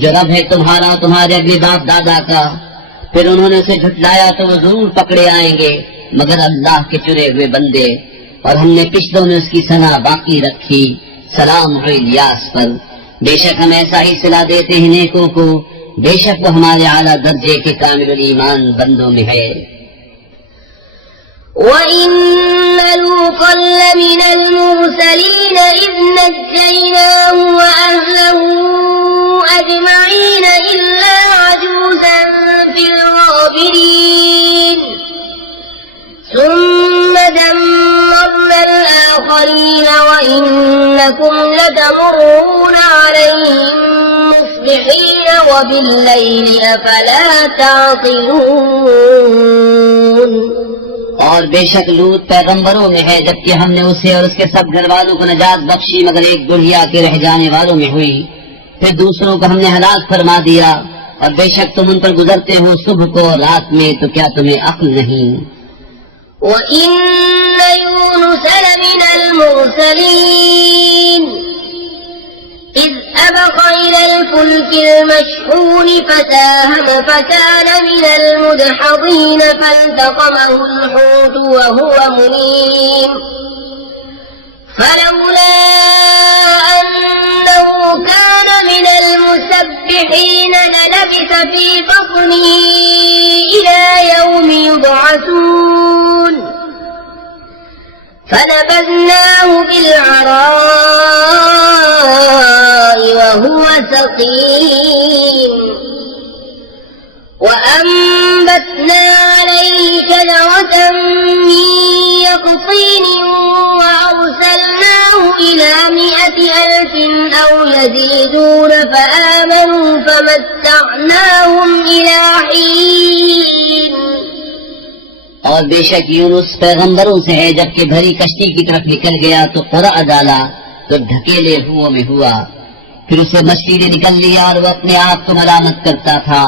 जो रब है तुम्हारा तुम्हारे अगले बाप दादा का। फिर उन्होंने उसे झुटलाया तो वो जरूर पकड़े आएंगे मगर अल्लाह के चुने हुए बंदे। और हमने पिछलों में उसकी सना बाकी रखी। सलाम हो इलियास पर। बेशक हम ऐसा ही सिला देते हैं नेकों को, बेशक वो हमारे आला दर्जे के कामिलुल ईमान बंदों में है। وإن لوطا لمن المرسلين إذ نجيناه وأهله أجمعين إلا عجوزا في الغابرين ثم دمرنا الآخرين وإنكم لتمرون عليهم مصبحين وبالليل أفلا تعقلون और बेशक लूत पैगंबरों में है जबकि हमने उसे और उसके सब घर वालों को नजात बख्शी मगर एक दुनिया के रह जाने वालों में हुई। फिर दूसरों को हमने हलाक फरमा दिया और बेशक तुम उन पर गुजरते हो सुबह को और रात में, तो क्या तुम्हें अक्ल नहीं। وإن يونس لمن المرسلين إذ أبق إلى الفلك المشحون فساهم فكان من المدحضين فالتقمه الحوت وهو مليم فلولا أنه كان من المسبحين للبث في بطنه إلى يوم يبعثون فنبذناه بالعراء وهو سقيم وأنبتنا عليه شجرة من يقطين وأرسلناه إلى 100,000 أو يزيدون فآمنوا فمتعناهم إلى حين और बेशक यूनुस पैगंबरों से है जबकि भरी कश्ती की तरफ निकल गया तो क़ुरा डाला तो ढकेले हुओं में हुआ। फिर उसे मछली ने निकल लिया और वो अपने आप को मलामत करता था।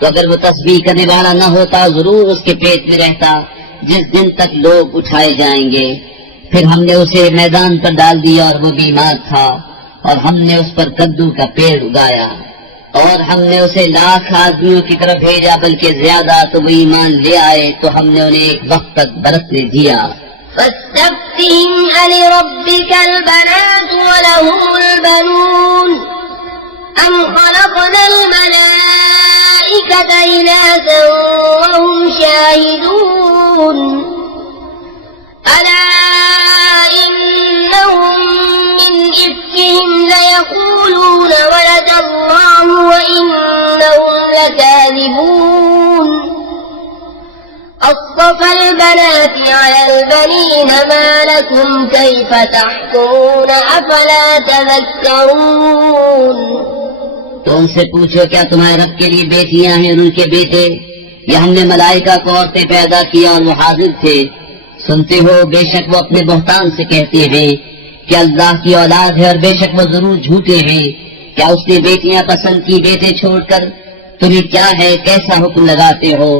तो अगर वो तस्बीह करने वाला न होता जरूर उसके पेट में रहता जिस दिन तक लोग उठाए जाएंगे। फिर हमने उसे मैदान पर डाल दिया और वो बीमार था और हमने उस पर कद्दू का पेड़ उगाया और हमने उसे 1,00,000 आदमियों की तरफ भेजा बल्कि ज्यादा, तो वो ईमान ले आए तो हमने उन्हें एक वक्त तक बरतने दिया। فاستفتهم ألربك البنات ولهم البنون أم خلقنا الملائكة إناثا وهم شاهدون ألا إنهم من إفكهم ليقولون ولد الله وإنهم لكاذبون أصطفى البنات على البنين ما لكم كيف تحكمون أفلا تذكرون। तो उनसे पूछो क्या तुम्हारे रब के लिए बेटियां हैं और उनके बेटे, या हमने मलाइका को औरतें पैदा किया और वो हाजिर थे। सुनते हो बेशक वो अपने बहतान से कहते हैं कि अल्लाह की औलाद है और बेशक वो जरूर झूठे हैं। क्या उसने बेटियां पसंद की बेटे छोड़कर? तुम्हें क्या है, कैसा हुक्म लगाते हो,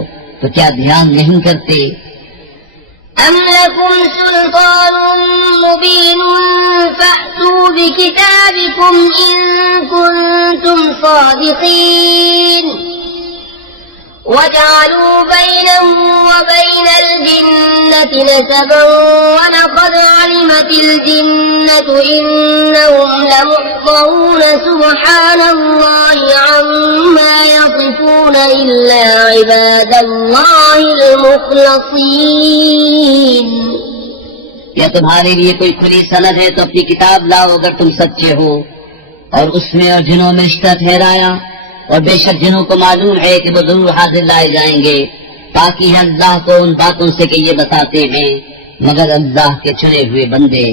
तो क्या ध्यान नहीं करते? أم لكم سلطان مبين فأتوا بكتابكم إن كنتم صادقين وجعلوا بينه وبين الجنة نسبا ولقد علمت الجنة إنهم لمحضرون سبحان الله عما يصفون إلا عباد الله المخلصين। या तुम्हारे लिए कोई खुली सनद है तो अपनी किताब लाओ अगर तुम सच्चे हो। और उसमें और जिनों में रिश्ता ठहराया, और बेशक जिन्हों को मालूम है कि वो जरूर हाजिर लाए जाएंगे। ताकि है अल्लाह को उन बातों से कि ये बताते हैं मगर अल्लाह के चुने हुए बंदे।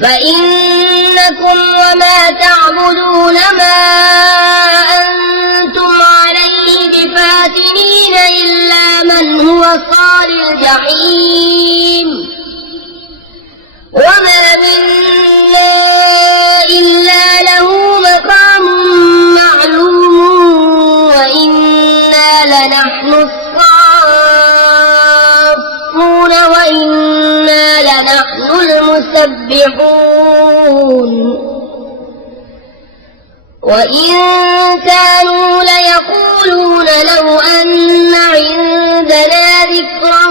فإنكم وما تعبدون ما أنتم عليه بفاتنين إلا من هو صال الجحيم وما منا إلا له مقام معلوم وإنا لنحن الصافون وإنا لنحن المسبحون وإن كانوا ليقولون لو أن عندنا ذكرا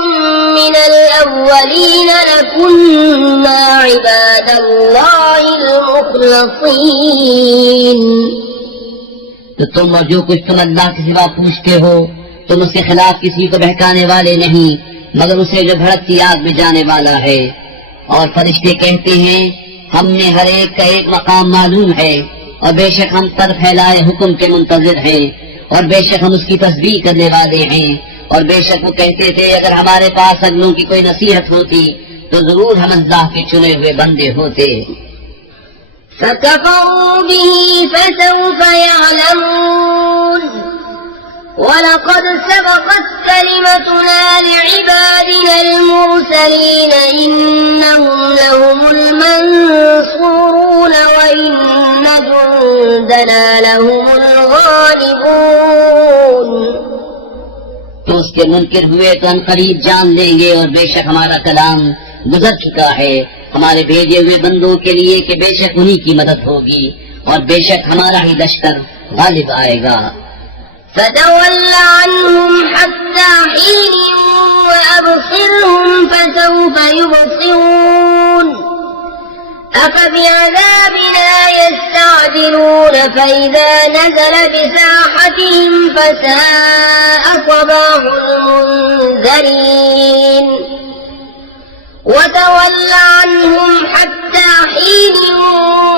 من الأولين لكنا عباد الله المخلصين। तो तुम और जो कुछ तुम अल्लाह के सिवा पूछते हो तुम उसके खिलाफ किसी को बहकाने वाले नहीं मगर उसे जो भड़कती आग में जाने वाला है। और फरिश्ते कहते हैं हमने हर एक का एक मकाम मालूम है और बेशक हम पर फैलाए हुक्म के मुंतजिर हैं और बेशक हम उसकी तस्बीह करने वाले हैं। और बेशक वो कहते थे अगर हमारे पास अगलों की कोई नसीहत होती तो जरूर हम अल्लाह के चुने हुए बंदे होते। فكفروا به فسوف يعلمون ولقد سبقت كلمتنا لعبادنا المرسلين إنهم لهم المنصورون وإن جندنا لهم الغالبون। तो उसके मुनकिर हुए तो हम करीब जान लेंगे और बेशक हमारा कलाम गुजर चुका है हमारे भेजे हुए बंदों के लिए कि बेशक उन्हीं की मदद होगी और बेशक हमारा ही लश्कर गालिब आएगा। فتول عنهم حتى حين وأبصرهم فسوف يبصرون أفبعذابنا يستعجلون فإذا نزل بساحتهم فساء صباح المنذرين وتول عنهم حتى حين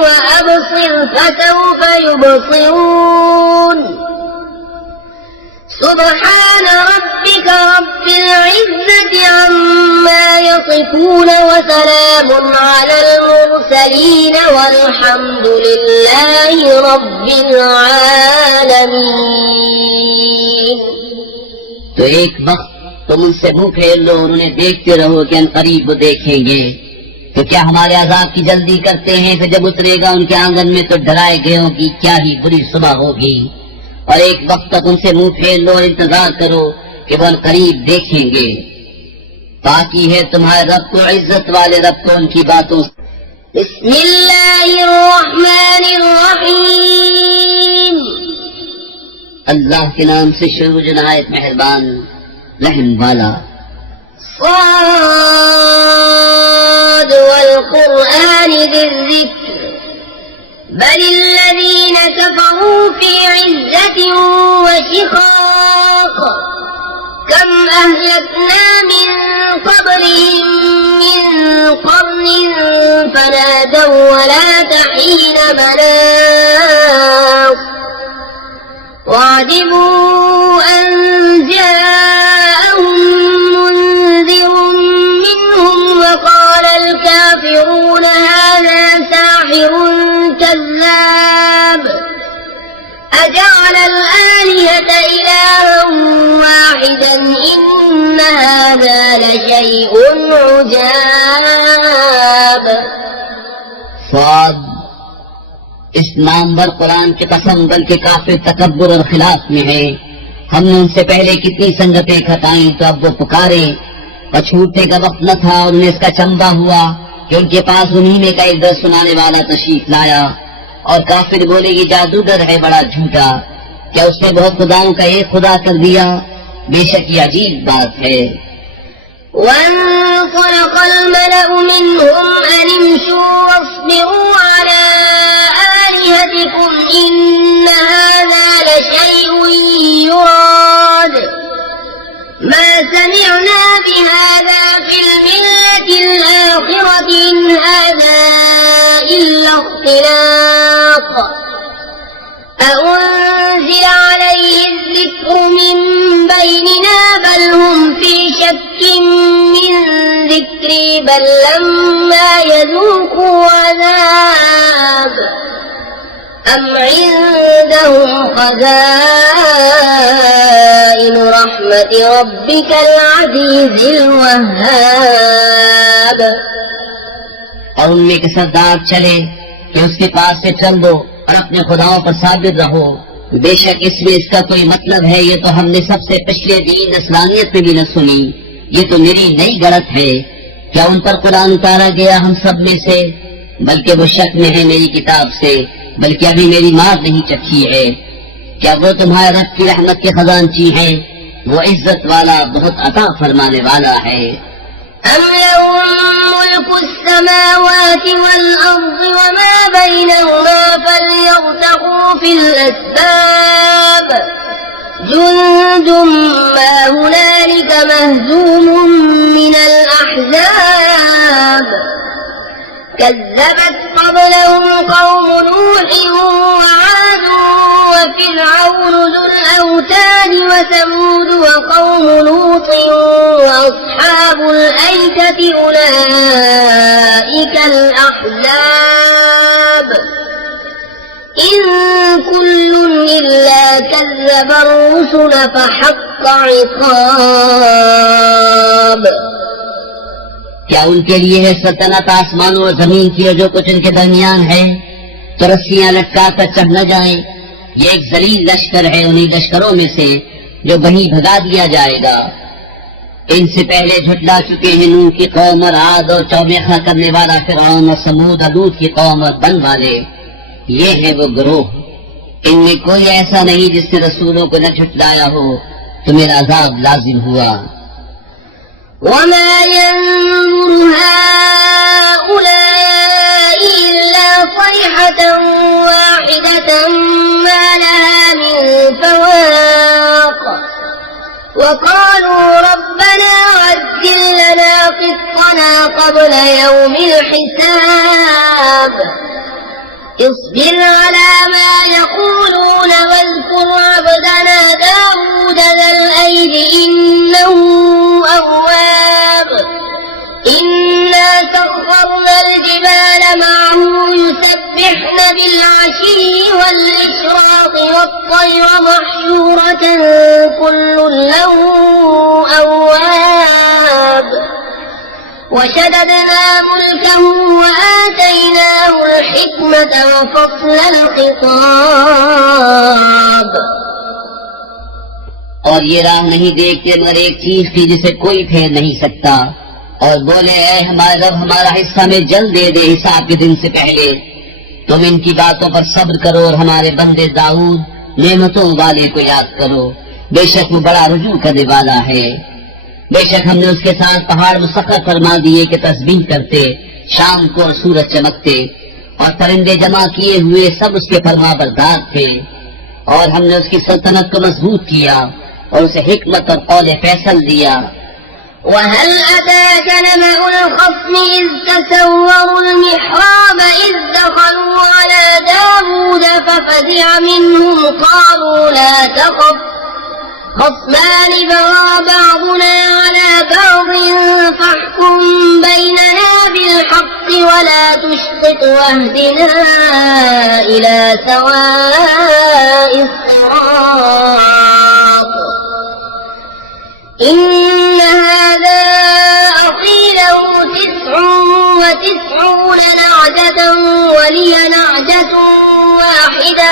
وأبصر فسوف يبصرون سبحان ربك رب العزة عما يصفون وسلام على المرسلين والحمد لله رب العالمين। तो एक वक्त तुम उनसे मुंह फेर लो और उन्हें देखते रहो कि अनकरीब वो देखेंगे। तो क्या हमारे अजाब की जल्दी करते हैं फिर जब उतरेगा उनके आंगन में तो डराए गयों की क्या ही बुरी सुबह होगी। और एक वक्त तक उनसे मुंह फेर लो और इंतजार करो कि वो करीब देखेंगे। बाकी है तुम्हारे रब को इज्जत वाले रब को उनकी बातों। बिस्मिल्लाहिर्रहमानिर्रहीम अल्लाह के नाम से शुरू जो नहायत मेहरबान रहम वाला। صاد والقرآن ذي الذكر بل الذين كفروا في عزة وشقاق كم أهلكنا من قبلهم من قرن فنادوا ولا تحين مناص وعجبوا أن جاءهم منذر أجعل الآلهة إلها واحدا إن هذا لشيء عجاب. स्वाद इस नामवर कुरान की कसम बल्कि काफिर तकब्बुर और खिलाफ में है। हमने उनसे पहले कितनी संगतें खटाई तो अब वो पुकारे और छूटने का वक्त न था और उन्हें इसका चंबा हुआ कि उनके पास उन्हीं में का एक दर्द सुनाने वाला तशरीफ लाया। और काफिर बोले ये जादूगर है बड़ा झूठा, क्या उसने बहुत खुदाओं का एक खुदा कर दिया? बेशक ये अजीब बात है। وانطلق الملأ منهم أن امشوا واصبروا على آلهتكم إن هذا لشيء يراد ما سمعنا بهذا في الملة الآخرة إن هذا إلا اختلاق أأنزل عليه الذكر من بيننا بل هم في شك من ذكري بل لما يذوقوا عذاب أم عندهم خزائن رحمة ربك العزيز الوهاب. और उनमें के सरदार चले कि उसके पास से चल दो और अपने खुदाओं पर साबित रहो। बेशक इसमें इसका कोई मतलब है, ये तो हमने सबसे पिछले दीन इस्लामियत में भी न सुनी, ये तो मेरी नई गलत है। क्या उन पर कुरान उतारा गया हम सब में से? बल्कि वो शक में है मेरी किताब से, बल्कि अभी मेरी मार नहीं चखी है। क्या वो तुम्हारे रब की रहमत के खजानची है? वो इज्जत वाला बहुत अता फरमाने वाला है। أم لهم ملك السماوات والأرض وما بينهما فليرتقوا في الأسباب جند ما هنالك مهزوم من الأحزاب كذبت قبلهم قوم نوح وعاد وفرعون ذو الأوتاد وثمود وقوم لوط وأصحاب الأيكة أولئك الأحزاب إن كل إلا كذب الرسل فحق عقاب. क्या उनके लिए है सल्तनत आसमानों और जमीन की और जो कुछ इनके दरमियान है? तो रस्सियां लटका कर चढ़ न जाए। ये एक जलील लश्कर है उन्हीं लश्करों में से जो वहीं भगा दिया जाएगा। इनसे पहले झुटला चुके हैं नूह की कौम और आद और चौमेखा करने वाला फिरौन और समूद और लूत की कौम और बन वाले। ये है वो गिरोह। इनमें कोई ऐसा नहीं जिसने रसूलों को न झुटलाया हो तो मेरा अजाब लाजिम हुआ। وما ينظر هؤلاء إلا صيحة واحدة ما لها من فواق وقالوا ربنا عجل لنا قسطنا قبل يوم الحساب اصبر على ما يقولون واذكر عبدنا داود ذا الأيد إنه أواب إنا سخرنا الجبال معه يسبحن بالعشي والإشراق والطير محشورة كل له أواب وشددنا ملكه وآتيناه الحكمة وفصل الخطاب. और ये राह नहीं देखते मगर एक चीज थी जिसे कोई फेर नहीं सकता। और बोले ऐ हमारे रब हमारा हिस्सा में जल दे दे हिसाब के दिन से पहले। तुम इनकी बातों पर सब्र करो और हमारे बंदे दाऊद नेमतों वाले को याद करो, बेशक वो बड़ा रुजू करने वाला है। बेशक हमने उसके साथ पहाड़ मुसख्खर फरमा दिए कि तस्बीह करते शाम को और सूरज चमकते और परिंदे जमा किए हुए सब उसके फरमाबरदार थे। और हमने उसकी सल्तनत को मजबूत किया और उसे हिकमत और कौल फैसल दिया। وهل أتاك نبأ الخصم إذ تسوروا المحراب إذ دخلوا على داود ففزع منهم قالوا لا تخف خصمان بغى بعضنا على بعض فاحكم بيننا بالحق ولا تشطط واهدنا إلى سواء ولي نعجة واحدة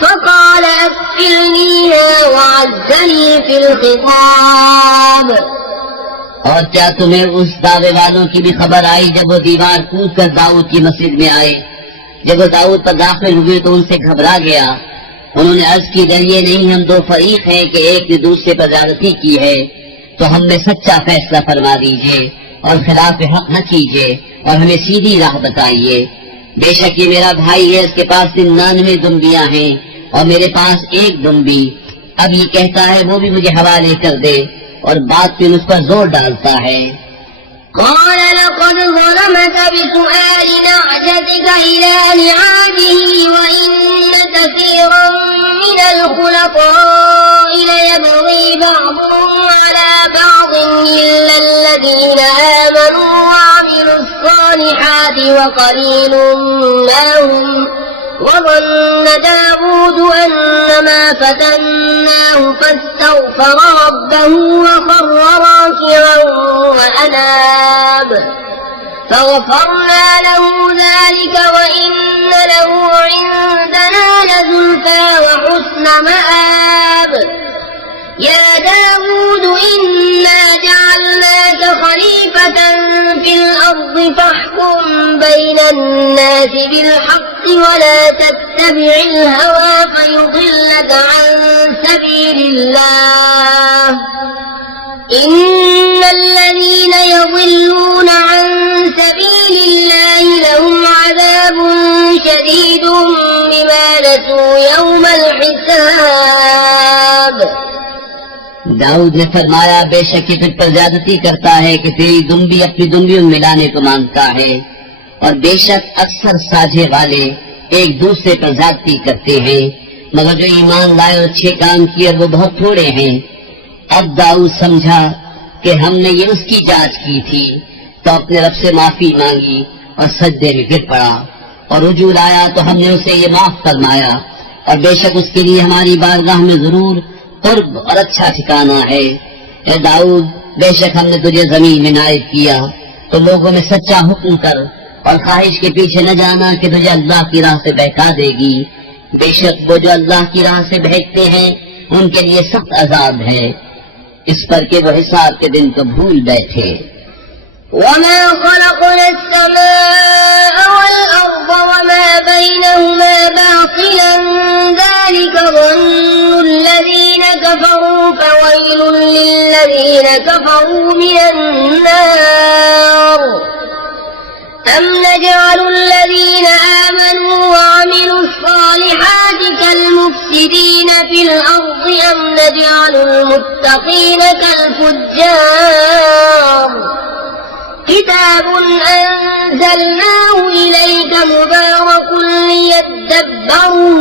فقال أكفلنيها وعزني في الخطاب। और क्या तुम्हें उस दावे वालों की भी खबर आई जब वो दीवार कूद कर दाऊद की मस्जिद में आए? जब वो दाऊद पर दाखिल हुए तो उनसे घबरा गया। उन्होंने अर्ज की, डरिए नहीं, हम दो फरीक हैं कि एक ने दूसरे पर ज्यादती की है, तो हम में सच्चा फैसला फरमा दीजिए और खिलाफ हक न कीजिए और हमें सीधी राह बताइए। बेशक ये मेरा भाई है, इसके पास 99 दुम्बियां हैं और मेरे पास एक दुम्बी। अब ये कहता है वो भी मुझे हवाले कर दे और बात पे मुझ पर जोर डालता है। قال لقد ظلمك بسؤال نعجتك إلى نعاجه وإن كثيرا من الخلطاء ليبغي بعضهم على بعض إلا الذين آمنوا وعملوا الصالحات وقليل ما هم وظن داود أنما فتناه فاستغفر ربه وخر راكعا وأناب فغفرنا له ذلك وإن له عندنا لزلفى وحسن مآب يا داود إنا جعلناك خليفة في الأرض فاحكم بين الناس بالحق ولا تتبع الهوى فيضلك عن سبيل الله إن الذين يضلون عن سبيل الله لهم عذاب شديد بما نسوا يوم الحساب। दाऊद ने फरमाया, बेशक ये तुझ पर ज्यादती करता है कि तेरी दुम्बी अपनी दुम्बियों में मिलाने को मांगता है और बेशक अक्सर साझे वाले एक दूसरे पर ज्यादती करते हैं, मगर जो ईमान लाए और अच्छे काम किए वो बहुत थोड़े हैं। अब दाऊद समझा कि हमने ये उसकी जांच की थी तो अपने रब से माफी मांगी और सजदे में गिर पड़ा और रुजू लाया तो हमने उसे ये माफ फरमाया और बेशक उसके लिए हमारी बारगाह में जरूर कुर्ब और अच्छा ठिकाना है। ए दाऊद, बेशक हमने तुझे जमीन में नायब किया तो लोगों में सच्चा हुक्म कर और ख्वाहिश के पीछे न जाना कि तुझे अल्लाह की राह से बहका देगी। बेशक वो जो अल्लाह की राह से बहकते हैं उनके लिए सख्त अजाब है, इस पर के वो हिसाब के दिन को भूल बैठे। وما خلقنا السماء والأرض وما بينهما باطلا ذلك ظن الذين كفروا فويل للذين كفروا من النار أم نجعل الذين آمنوا وعملوا الصالحات كالمفسدين في الأرض أم نجعل المتقين كالفجار كتاب أنزلناه إليك مبارك ليدبروا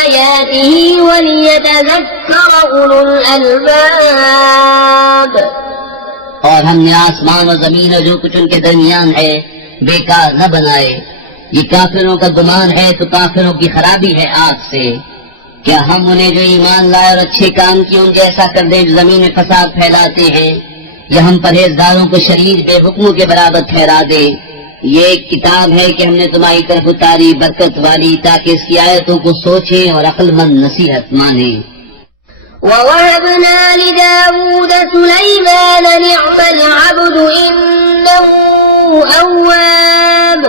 آياته وليتذكر أولو الألباب। और हमने आसमान और जमीन और जो कुछ उनके दरमियान है बेकार न बनाए। ये काफिरों का गुमान है तो काफिरों की खराबी है आग से। क्या हम उन्हें जो ईमान लाए और अच्छे काम किए उनके ऐसा कर दें जो जमीन में फसाद फैलाते हैं, या हम परहेजगारों को शरीर बेवकूफों के बराबर ठहरा दे। ये एक किताब है कि हमने तुम्हारी तरफ उतारी बरकत वाली, ताकि इसकी आयतों को सोचें और अक्लमंद नसीहत माने। ووهبنا لداود سليمان نعم العبد إنه أواب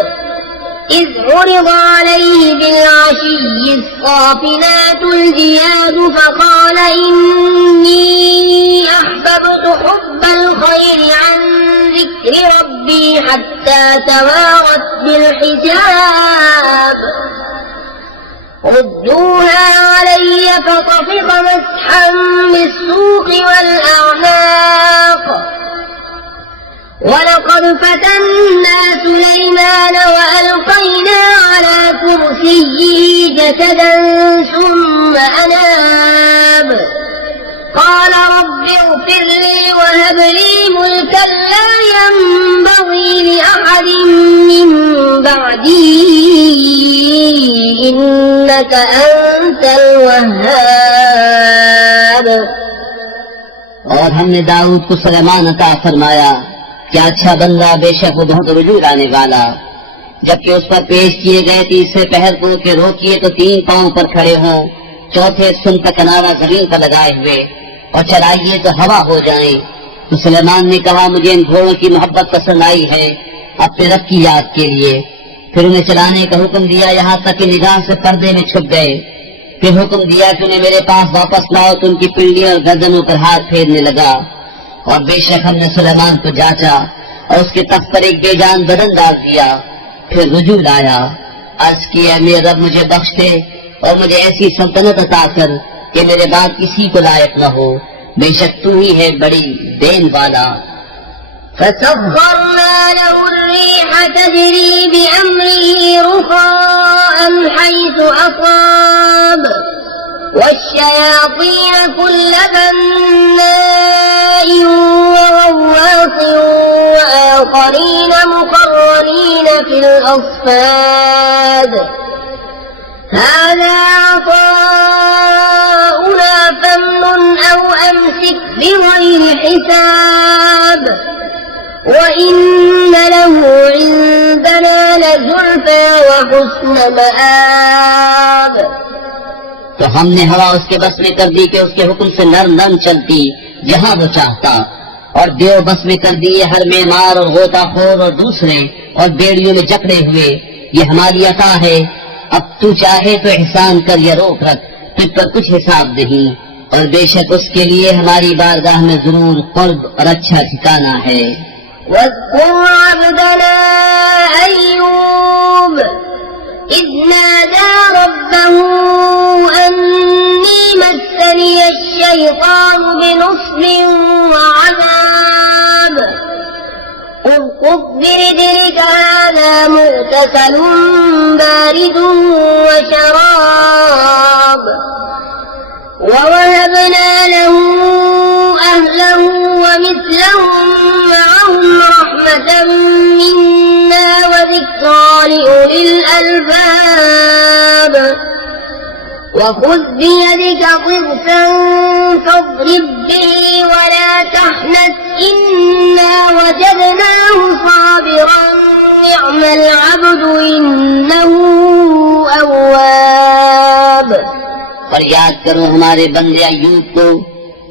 إذ عرض عليه بالعشي الصافنات الجياد فقال إني أحببت حب الخير عن ذكر ربي حتى توارت بالحجاب ردوها علي فطفق مسحا بالسوق والأعناق ولقد فتنا سليمان وألقينا على كرسيه جسدا ثم أناب قال رب اغفر لي وهب لي ملكا لا ينبغي لأحد من بعدي إنك أنت الوهاب। और हमने दाऊद को सुलेमान अता फरमाया, क्या अच्छा बंदा, बेशक वो बहुत रुजू लाने वाला। जबकि उस पर पेश किए गए तीसरे पहर को कि रोकिए तो 3 पांव पर खड़े हों, चौथे सुन का किनारा जमीन पर लगाए हुए, और चलाइए तो हवा हो जाए। तो सुलेमान ने कहा, मुझे इन घोड़ों की मोहब्बत पसंद आई है अपने रब की याद के लिए। फिर उन्हें चलाने का हुक्म दिया, यहाँ तक कि निगाह से पर्दे में छुप गए। फिर हुक्म दिया कि उन्हें मेरे पास वापस लाओ, तो उनकी पिंडलियों और गर्दनों पर हाथ फेरने लगा। और बेशक हमने सुलेमान को जांचा और उसके तख्त पर एक बेजान बदन डाल दिया। फिर रुजू लाया, अर्ज किया, मेरे रब मुझे बख्श दे और मुझे ऐसी सल्तनत अता कर कि मेरे बाद किसी को लायक न हो। बेशक तू ही है बड़ी देन वाला। فسخرنا له الريح تجري بأمره رخاء حيث أصاب والشياطين كل بناء وغواص وآخرين مقرنين في الأصفاد هذا عطاؤنا فامنن أو أمسك بغير حساب وإن له عندنا لزلفى وحسن مآب। तो हमने हवा उसके बस में कर दी कि उसके हुक्म से नरम नरम चलती जहाँ वो चाहता, और देव बस में कर दिए हर मेमार और गोताखोर और दूसरे और बेड़ियों में जकड़े हुए। ये हमारी अता है, अब तू चाहे तो एहसान कर या रोक रख, तुझ पर कुछ हिसाब नहीं। और बेशक उसके लिए हमारी बारगाह में जरूर कुर्ब और अच्छा ठिकाना है। واذكر عبدنا أيوب إذ نادى ربه أني مسني الشيطان بنصب وعذاب اركض برجلك هذا مغتسل بارد وشراب ووهبنا له أهله ومثلهم معهم رحمة منا وذكرى لأولي الألباب وخذ بيدك ضغثا فاضرب به ولا تحنث إنا وجدناه صابرا نعم العبد إنه أواب। और याद करो हमारे बंदे अय्यूब को,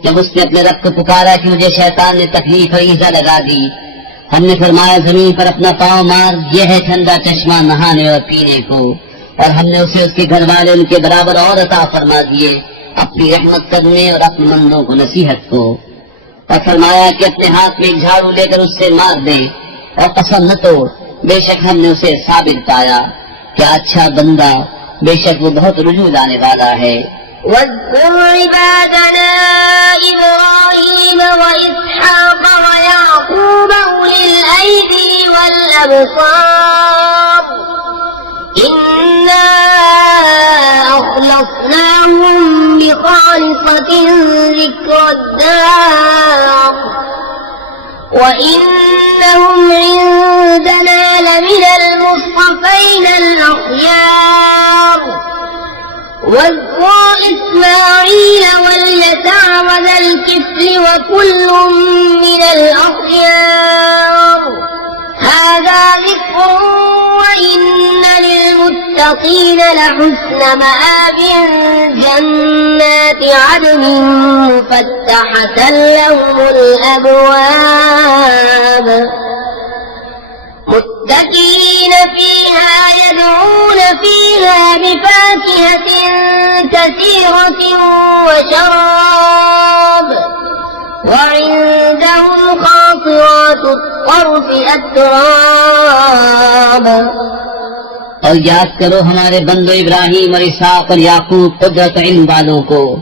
जब उसने अपने रब को पुकारा कि मुझे शैतान ने तकलीफ और ईजा लगा दी। हमने फरमाया, जमीन पर अपना पांव मार, यह है ठंडा चश्मा नहाने और पीने को। और हमने उसे उसके घर वाले उनके बराबर और अता फरमा दिए, अपनी रहमत करने और अक्लमंदों को नसीहत को। और फरमाया कि अपने हाथ में एक झाड़ू लेकर उससे मार दे और कसम न तोड़, बेशक हमने उसे साबित पाया। क्या अच्छा बंदा, बेशक वो बहुत रुजू लाने वाला है। واذكر عبادنا إبراهيم وإسحاق ويعقوب أولي الأيدي والأبصار إنا أخلصناهم بخالصة ذكر الدار وإنهم عندنا لمن المصطفين الأخيار واذكر إسماعيل واليسع وذا الكفل وكل من الأخيار هذا ذكر وإن للمتقين لحسن مآب جنات عدن مفتحة لهم الأبواب متكئين فيها يدعون فيها بفاكهة كثيرة وشراب وعندهم خاصرات الطرف أتراب। और याद करो हमारे बंदो इब्राहिम और इसहाक और याकूब कुदरत इल्म वालों को,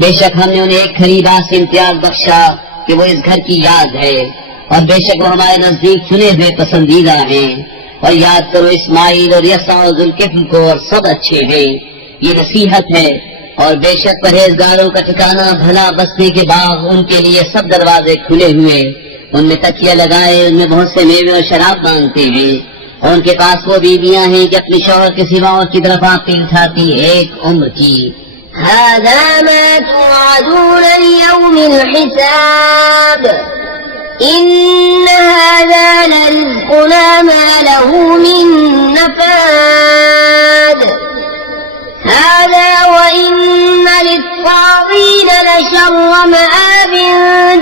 बेशक हमने उन्हें एक खरीदा से इम्तियाज बख्शा कि वो इस घर की याद है, और बेशक वो हमारे नजदीक चुने हुए पसंदीदा हैं। और याद करो इस्माइल और यसा और जुल्किफ्ल को, और सब अच्छे हैं। ये नसीहत है। और बेशक परहेजगारों का ठिकाना भला बसने के बाद उनके लिए सब दरवाजे खुले हुए, उनमें तकिया लगाए, उनमें बहुत से मेवे और शराब मांगते हैं। और उनके पास वो बीवियां हैं कि अपने शौहर के सिवा और की तरफ आंखें उठाती एक उम्र की। هذا ما توعدون ليوم الحساب إن هذا لرزقنا ما له من نفاد هذا وإن للطاغين لشر مآب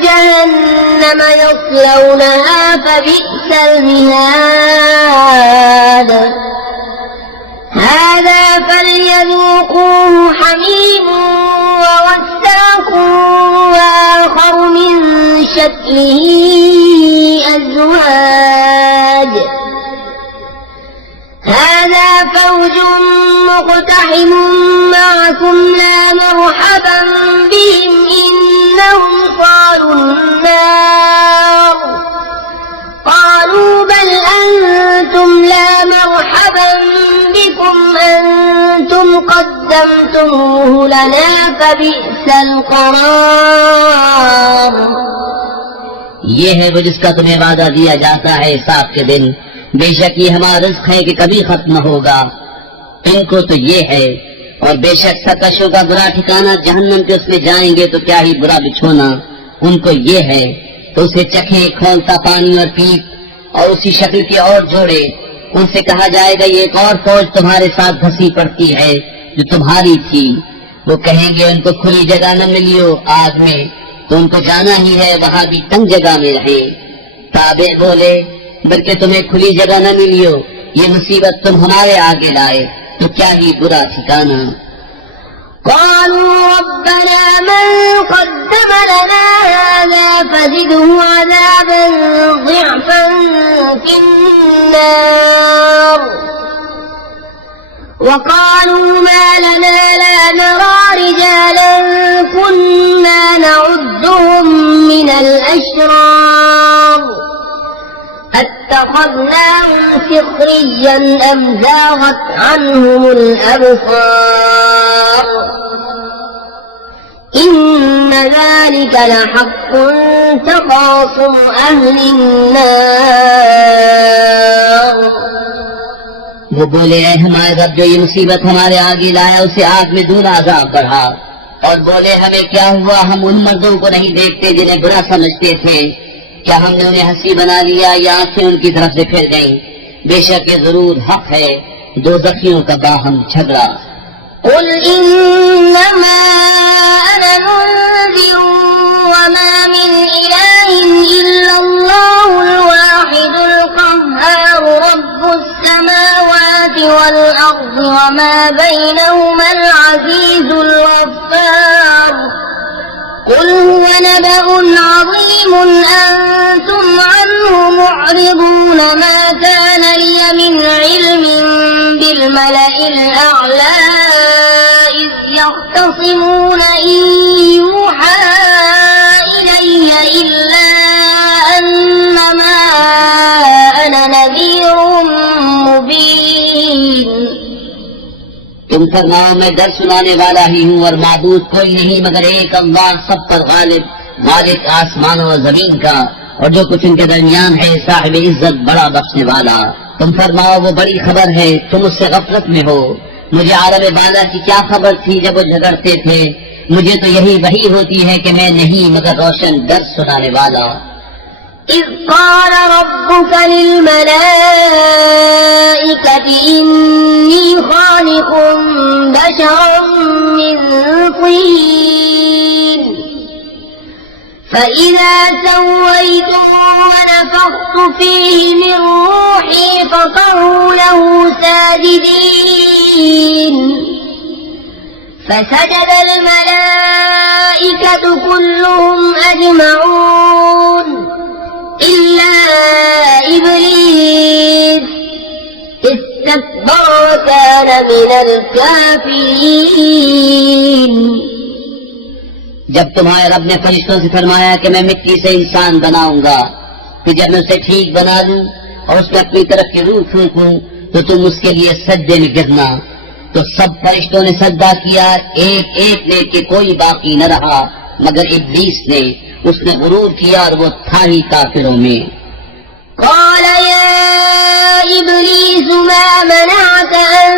جهنم يصلونها فبئس المهاد هذا فليذوقوه حميم وغساق وآخر من شكله أزواج هذا فوج مقتحم معكم لا مرحبا بهم إنهم صالوا النار قالوا بل أنتم لا مرحبا بكم أنتم قدمتموه لنا فبئس القرار ये है वो जिसका तुम्हें वादा दिया जाता है हिसाब के दिन। बेशक ये हमारा रिज़्क़ है कि कभी खत्म न होगा। इनको तो ये है, और बेशक सरकशों का बुरा ठिकाना जहन्नम के उसमें जाएंगे तो क्या ही बुरा बिछोना उनको ये है। तो उसे चखे खोलता पानी और पीप और उसी शक्ल के और जोड़े। उनसे कहा जाएगा ये एक और फौज तुम्हारे साथ धसी पड़ती है जो तुम्हारी थी। वो कहेंगे उनको खुली जगह न मिलियो आग में, तो उनको जाना ही है वहाँ भी तंग जगह में रहे। ताबे बोले बल्कि तुम्हें खुली जगह न मिलियो, ये मुसीबत तुम हमारे आगे लाए तो क्या ही बुरा ठिकाना। قالوا ربنا من قدم لنا هذا فزده عذابا ضعفا في النار وقالوا ما لنا لا نرى رجالا كنا نعدهم من الأشرار اتخذناهم سخريا أم زاغت عنهم الأبصار إن ذلك لحق تخاصم أهل النار वो बोले ऐ हमारे रब जो ये मुसीबत हमारे आगे लाया उसे आग में दूना अज़ाब बढ़ा। और बोले हमें क्या हुआ, हम उन मर्दों को नहीं देखते जिन्हें बुरा समझते थे। क्या हमने उन्हें हंसी बना लिया या आंखें उनकी तरफ से फिर गईं। बेशक ये जरूर हक है दो ज़खियों का बाहम झगड़ा। قل إنما أنا منذر وما من إله إلا الله الواحد القهار رب السماوات والأرض وما بينهما العزيز الغفار قل هو نبأ عظيم أنتم عنه معرضون ما كان لي من علم بالملأ الأعلى إذ يختصمون إن يوحى إلي إلا أنما أنا نذير مبين तुम फरमाओ मैं दर सुनाने वाला ही हूँ और माबूद कोई नहीं मगर एक अल्लाह सब पर गालिब मालिक आसमानों और जमीन का और जो कुछ उनके दरमियान है साहिब इज्जत बड़ा बख्शने वाला। तुम फरमाओ वो बड़ी खबर है तुम उससे गफलत में हो। मुझे आलम बाला की क्या खबर थी जब वो झगड़ते थे। मुझे तो यही वही होती है कि मैं नहीं मगर रोशन दर सुनाने वाला। إذ قال ربك للملائكة إني خالق بشرا من طين فإذا سويته ونفخت فيه من روحي فقعوا له ساجدين فسجد الملائكة كلهم أجمعون إلا إبليس استكبر وكان من الكافرين जब तुम्हारे रब ने फरिश्तों से फरमाया कि मैं मिट्टी से इंसान बनाऊंगा, फिर जब मैं उसे ठीक बना लूं और उसमें अपनी तरफ की रूह फूंकूं तो तुम उसके लिए सज्जे में गिरना। तो सब फरिश्तों ने सजदा किया, एक एक लेके कोई बाकी न रहा मगर इब्लीस ने। उसने गुरूर किया और वो था ही काफिरों में। قال يا إبليس ما منعك أن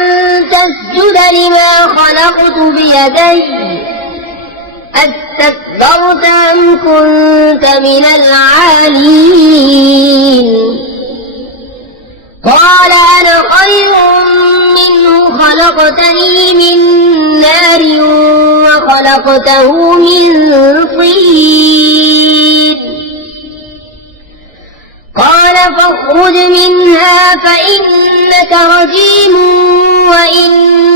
تسجد لما خلقت بيدي أستكبرت أم كنت من العالين قال أنا خير منه خلقتني من نار وخلقته من طين قال فاخرج منها فإنك رجيم وإن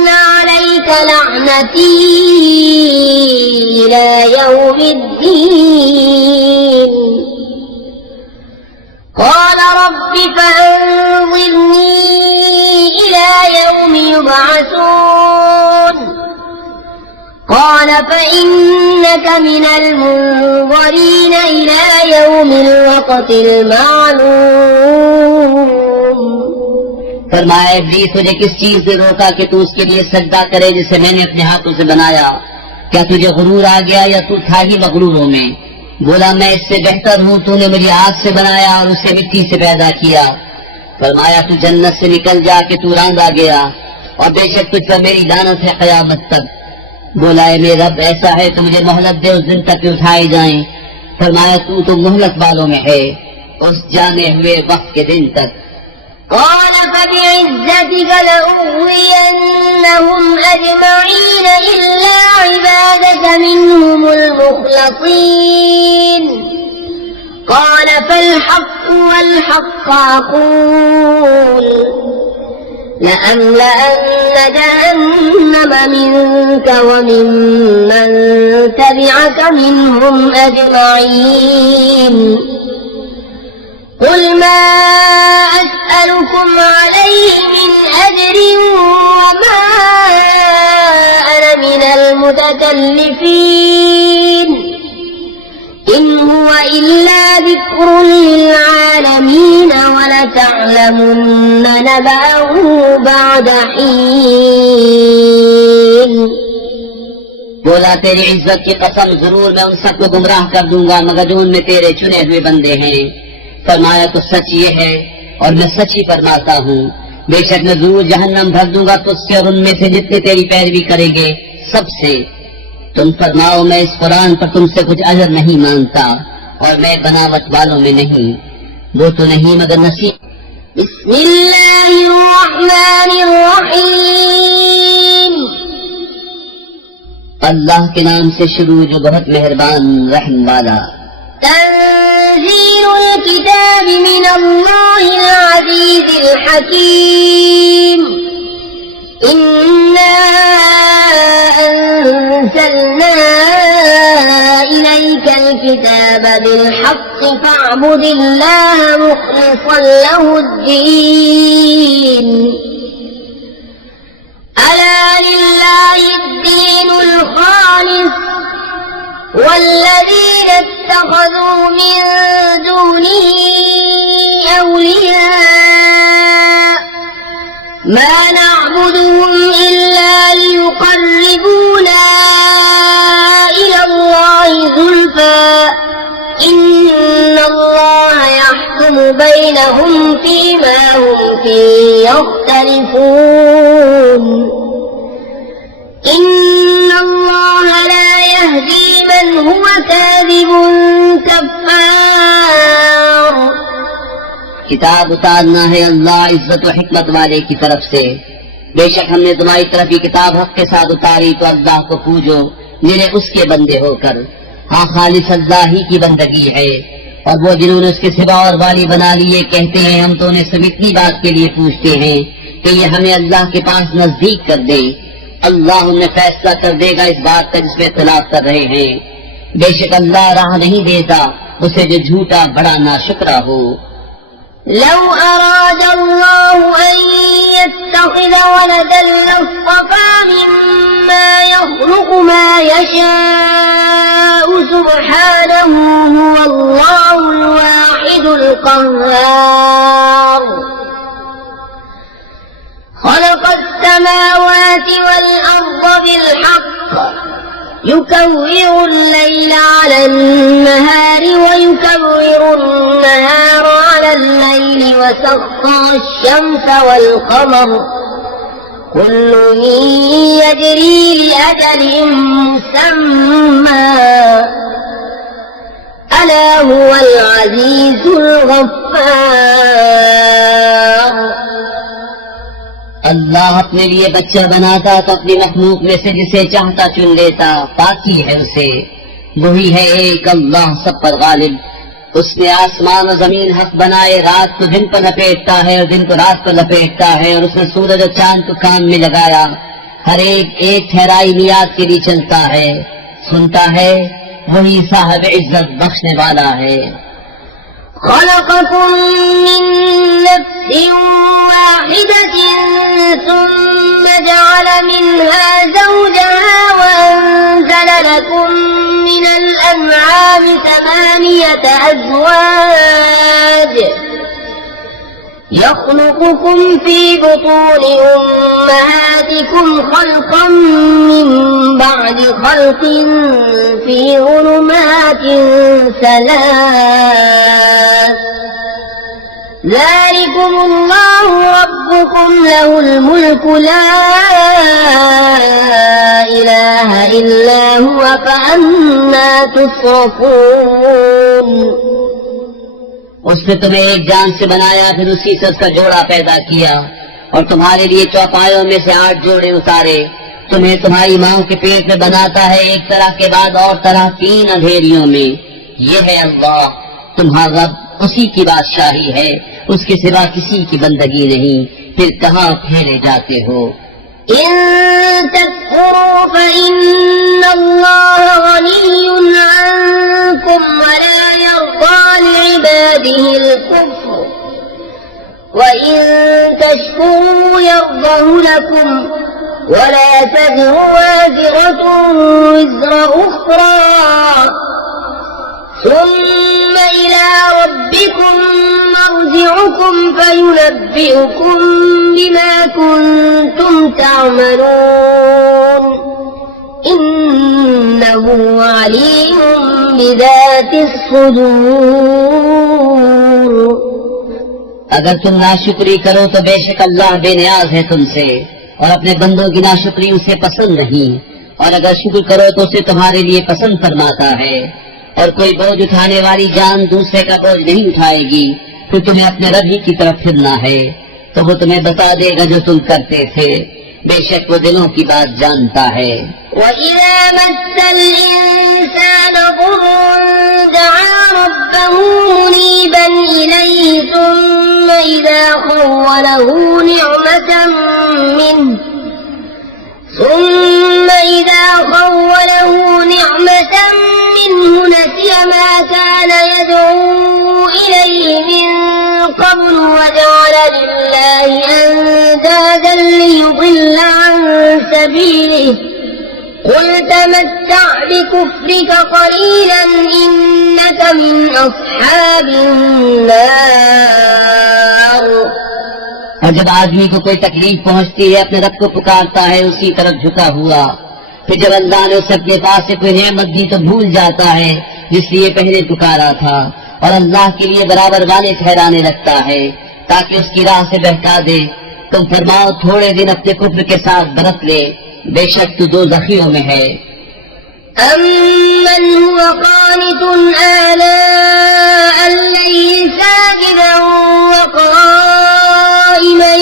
عليك لعنتي إلى يوم الدين قال رب فأنظرني إلى يوم يبعثون قال فإنك من المنظرين إلى يوم الوقت المعلوم फरमाया इब्लीस तुझे किस चीज से रोका कि तू उसके लिए सजदा करे जिसे मैंने अपने हाथों से बनाया? क्या तुझे गुरूर आ गया या तू था ही मगरूरों में? बोला मैं इससे बेहतर हूँ, तूने मुझे आग से बनाया और उससे मिट्टी से पैदा किया। फरमाया तू जन्नत से निकल जा कि तू रांदा गया और बेशक तुझ पर मेरी लानत है क़यामत तक। बोला है मेरे रब ऐसा है तो मुझे मोहलत दे उस दिन तक उठाए जाएं। फरमाया तू तो मोहलत वालों में है उस जाने हुए वक्त के दिन तक। قال فبعزتك لأغوينهم أجمعين إلا عبادك منهم المخلصين قال فالحق والحق أقول لأملأن جهنم منك وممن تبعك منهم أجمعين قل ما أسألكم عليه من أجر وما أنا من المتكلفين إن هو إلا ذكر للعالمين ولتعلمن نبأه بعد حين बोला तेरी इज्जत की कसम जरूर मैं उन सबको गुमराह कर दूंगा मगर जो उनमें तेरे चुने हुए बंदे हैं। फरमाया तो सच ये है और मैं सच ही फरमाता हूँ बेशक मैं जरूर जहन्नम भर दूंगा तुझसे और उनमें से जितने तेरी पैरवी करेंगे सबसे। तुम फरमाओ मैं इस कुरान पर तुमसे कुछ अजर नहीं मांगता और मैं बनावट वालों में नहीं, वो तो नहीं मगर नसीब। बिस्मिल्लाहिर्रहमानिर्रहीम अल्लाह के नाम से शुरू जो बहुत मेहरबान रहम वाला। तंज़ीलुल किताब मिनल्लाहिल अज़ीज़िल हकीम इन्ना अंज़लना इलैकल किताब बिलहक़्क़ फ़अब्दिल्लाह मुख़लिसन लहुद्दीन अला लिल्लाहिद्दीनुल ख़ालिस والذين اتخذوا من دونه أولياء ما نعبدهم إلا ليقربونا إلى الله زلفى إن الله يحكم بينهم فيما هم فيه يختلفون إن الله لا يهدي من هو كاذب كفار। किताब उतारना है अल्लाह इज्जत व हिकमत वाले की तरफ से। बेशक हमने तुम्हारी तरफ ये किताब हक के साथ उतारी तो अल्लाह को पूजो जिन्हें उसके बंदे होकर। हाँ खालिस अल्लाह ही की बंदगी है और वो जिन्होंने उसके सिवा और वाली बना लिए कहते हैं हम तो उन्हें सिर्फ इतनी बात के लिए पूछते हैं कि ये हमें अल्लाह के पास नजदीक कर दे। अल्लाह उन्हें फैसला कर देगा इस बात का जिसमें इख्तिलाफ कर रहे हैं। बेशक अल्लाह राह नहीं देता उसे जो झूठा बड़ा नाशुक्रा हो। لو أراد الله أن يتخذ ولدا لاصطفى مما يخلق ما يشاء سبحانه هو الله الواحد القهار خلق السماوات والأرض بالحق يكور الليل على النهار ويكور النهار على الليل وسخر الشمس والقمر كل يجري لأجل مسمى ألا هو العزيز الغفار। अल्लाह अपने लिए बच्चा बनाता तो अपनी मखलूक में से जिसे चाहता चुन लेता, पाकी है उसे, वही है एक अल्लाह सब पर गालिब। उसने आसमान और जमीन हक बनाए, रात को दिन पर लपेटता है और दिन को रात पर लपेटता है, और उसने सूरज और चांद को काम में लगाया, हर एक ठहराई मियाद के लिए चलता है, सुनता है, वही साहिब इज्जत बख्शने वाला है। خلقكم من نفس واحدة ثم جعل منها زوجها وأنزل لكم من الأنعام 8 أزواج يخلقكم في بطون أمهاتكم خلقا من بعد خلق في ظلمات 3 ذلكم الله ربكم له الملك لا إله إلا هو فأنا تصرفون। उसने तुम्हें एक जान से बनाया, फिर उसी से उसका जोड़ा पैदा किया और तुम्हारे लिए चौपायों में से 8 जोड़े उतारे। तुम्हें तुम्हारी माँ के पेट में बनाता है, एक तरह के बाद और तरह 3 अंधेरियों में। ये है अल्लाह तुम्हारा रब, उसी की बादशाही है, उसके सिवा किसी की बंदगी नहीं। फिर कहाँ फेरे जाते हो? إن تكفروا فإن الله غني عنكم ولا يرضى لعباده الكفر وإن تشكروا يرضه لكم ولا تزر وازرة وزر أخرى ثم إلى ربكم مرجعكم فينبئكم بما كنتم تعملون إنه عليم بذات الصدور। अगर तुम नाशुक्री करो तो बेशक अल्लाह बेनियाज है तुमसे, और अपने बंदों की नाशुक्री उसे पसंद नहीं, और अगर शुक्र करो तो उसे तुम्हारे लिए पसंद फरमाता है। और कोई बोझ उठाने वाली जान दूसरे का बोझ नहीं उठाएगी, फिर तुम्हें अपने रब ही की तरफ फिरना है, तो वो तुम्हें बता देगा जो तुम करते थे। बेशक वो दिलों की बात जानता है। وَإِذَا مَسَّ الْإِنسَانَ ضُرٌّ دَعَا رَبَّهُ مُنِيبًا إِلَيْهِ ثُمَّ إِذَا خَوَّلَهُ نِعْمَةً منه نسي ما كان يدعو إليه من قبل وجعل لله أندادا ليضل عن سبيله قل تمتع بكفرك قليلا إنك من أصحاب النار। और जब आदमी को कोई तकलीफ पहुंचती है अपने रब को पुकारता है उसी तरफ झुका हुआ, फिर जब अल्लाह ने उसे अपने पास से कोई नेमत दी तो भूल जाता है जिसलिए पहले पुकारा था, और अल्लाह के लिए बराबर वाले ठहराने लगता है ताकि उसकी राह से बहका दे। तुम फरमाओ थोड़े दिन अपने कुफ्र के साथ बरत ले, बेशक तू दोज़खियों में है। أَمَّنْ هُوَ قَانِتٌ آنَاءَ اللَّيْلِ سَاجِدًا وَقَائِمًا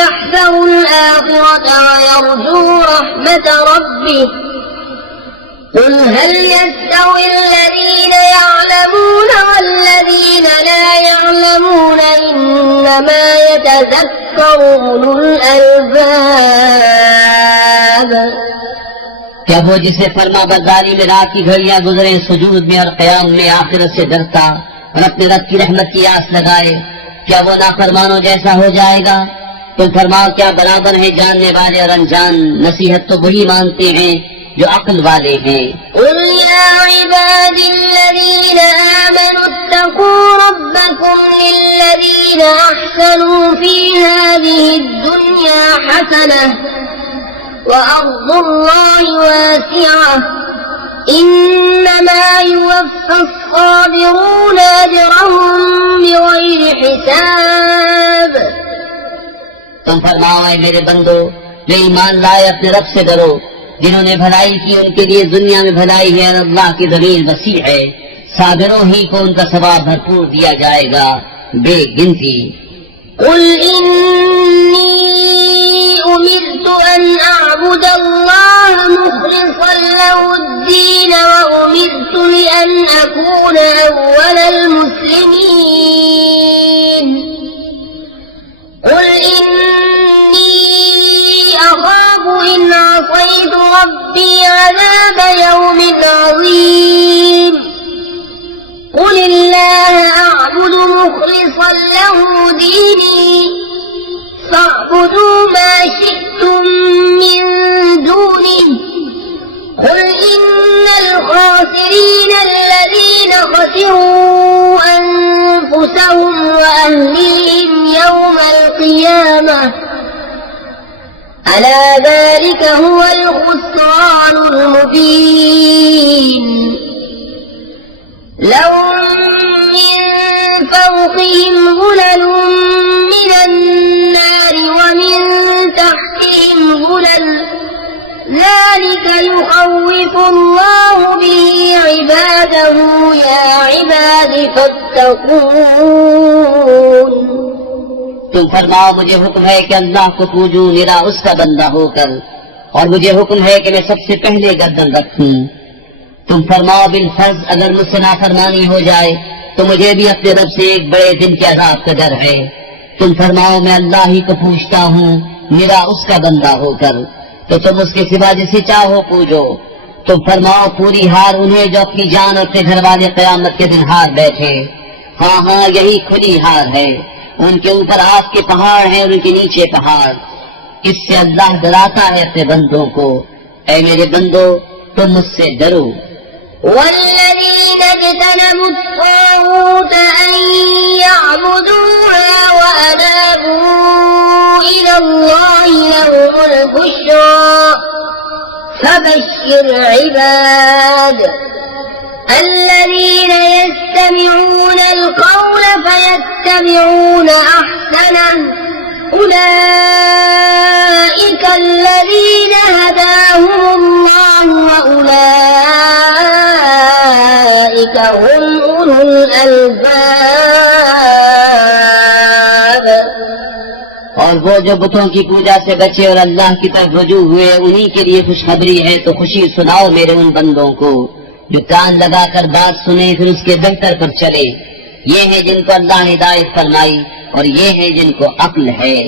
يَحْذَرُ الْآخِرَةَ وَيَرْجُو رَحْمَةَ رَبِّهِ قُلْ هَلْ يَسْتَوِي الَّذِينَ يَعْلَمُونَ وَالَّذِينَ لَا يَعْلَمُونَ إِنَّمَا يَتَذَكَّرُ أُولُو الْأَلْبَابِ। क्या वो जिसे फरमा बरदारी में रात की घड़ियां गुजरे सुजूद में और क़याम में आखिरत से डरता और अपने रब की रहमत की आस लगाए, क्या वो नाफरमानों जैसा हो जाएगा? तुम फरमाओ क्या बराबर है जानने वाले और अनजान? नसीहत तो वही मानते हैं जो अक्ल वाले हैं। قُلْ يَا عِبَادِي الَّذِينَ آمَنُوا اتَّقُوا رَبَّكُمْ لِلَّذِينَ أَحْسَنُوا فِي هَٰذِهِ الدُّنْيَا حَسَنَةٌ وَأَرْضُ اللَّهِ وَاسِعَةٌ إِنَّمَا يُوَفَّى الصَّابِرُونَ أَجْرَهُم بِغَيْرِ حِسَابٍ। तुम फरमाओ ऐ मेरे बंदो, वे ईमान लाए, अपने रब से डरो। जिन्होंने भलाई की उनके लिए दुनिया में भलाई है और अल्लाह की ज़मीन वसी है। साबिरों ही को उनका सवाब भरपूर दिया जाएगा बेगिनती। قل إني أمرت أن أعبد الله مخلصا له الدين وأمرت لأن أكون أول المسلمين قل إني أخاف إن عصيت ربي عذاب يوم عظيم قل الله أعبد مخلصا له ديني فاعبدوا ما شئتم من دونه قل إن الخاسرين الذين خسروا أنفسهم وأهليهم يوم القيامة ألا ذلك هو الخسران المبين لهم من فوقهم ظلل من النار ومن تحتهم ظلل ذلك يخوف الله به عباده يا عباد فاتقون तुम फरमाओ, मुझे हुक्म है कि अल्लाह को पूजूं निरा उसका बंदा होकर, और मुझे हुक्म है कि मैं सबसे पहले गर्दन रखूं। तुम फरमाओ, बिल फर्ज अगर मुझसे नाफरमानी हो जाए तो मुझे भी अपने रब से एक बड़े दिन के अज़ाब का डर है। तुम फरमाओ, मैं अल्लाह ही को पूछता हूँ निरा उसका बंदा होकर, तो तुम उसके सिवा जिसे चाहो पूजो। तुम फरमाओ, पूरी हार उन्हें जो अपनी जान और अपने घर वाले क़यामत के दिन हार बैठे। हाँ हाँ, यही खुली हार है। उनके ऊपर आग के पहाड़ हैं और उनके नीचे पहाड़। इससे अल्लाह डराता है अपने बंदों को। ऐ मेरे बंदो, तुम मुझसे डरो। والذين اجتنبوا الطاغوت أن يعبدوها وأنابوا إلى الله لهم البشرى فبشر عباد الذين يستمعون القول فيتبعون أحسنه أولئك الذين هداهم الله وأولئك هم أولو الألباب और वो जो बुतों की पूजा से बचे और अल्लाह की तरफ रुजू हुए, उन्हीं के लिए खुशखबरी है। तो खुशी सुनाओ मेरे उन बंदों को जो कान लगाकर बात सुने फिर उसके बेहतर पर चले। ये है जिनको अल्लाह हिदायत फरमाई और ये है जिनको अक्ल है।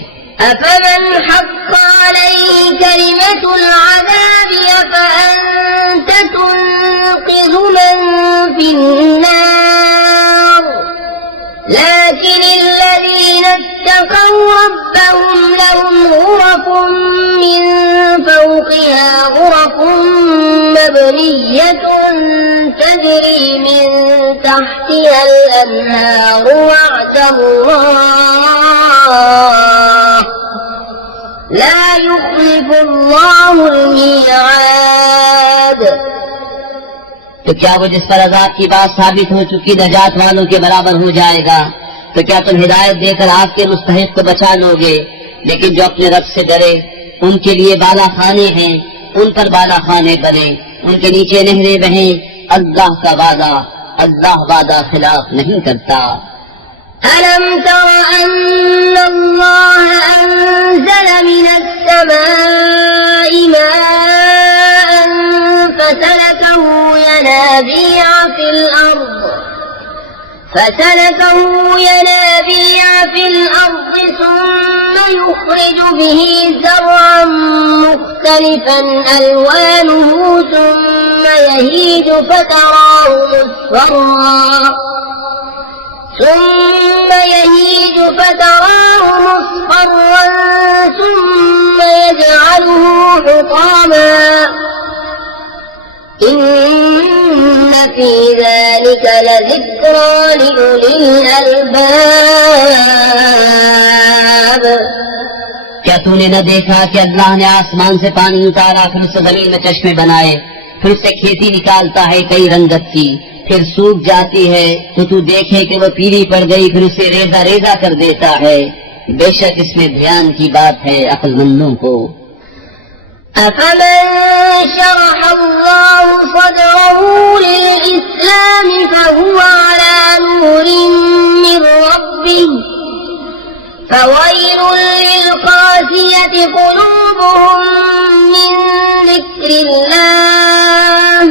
أفمن حق عليه كلمة العذاب أفأنت تنقذ من في النار لكن الذين اتقوا ربهم لهم غرف من فوقها غرف مبنية تجري من تحتها الأنهار وعد الله لا يخلف الله الميعاد तो क्या वो जिस पर अजाब की बात साबित हो चुकी नजात वालों के बराबर हो जाएगा? तो क्या तुम हिदायत देकर आग के मुस्तहिक को बचा लोगे? लेकिन जो अपने रब से डरे उनके लिए बाला खाने हैं, उन पर बाला खाने बने, उनके नीचे नहरें बहें। अल्लाह का वादा, अल्लाह वादा खिलाफ नहीं करता। ألم تر أن الله أنزل من السماء ماء فسلكه ينابيع في الأرض ثم يخرج به زرعا مختلفا ألوانه ثم يهيج فتراه مصفرا ثم يجعله حطاما إن في ذلك لذكرى لأولي الألباب क्या तूने न देखा कि अल्लाह ने आसमान से पानी उतारा, फिर उससे जमीन में चश्मे बनाए, फिर उससे खेती निकालता है कई रंगत की, फिर सूख जाती है तो तू देखे कि वो पीली पड़ गई, फिर उसे रेजा रेजा कर देता है। बेशक इसमें ध्यान की बात है अक्लमंदों को। أفمن شرح الله صدره للإسلام فهو على نور من ربه فويل للقاسية قلوبهم من ذكر الله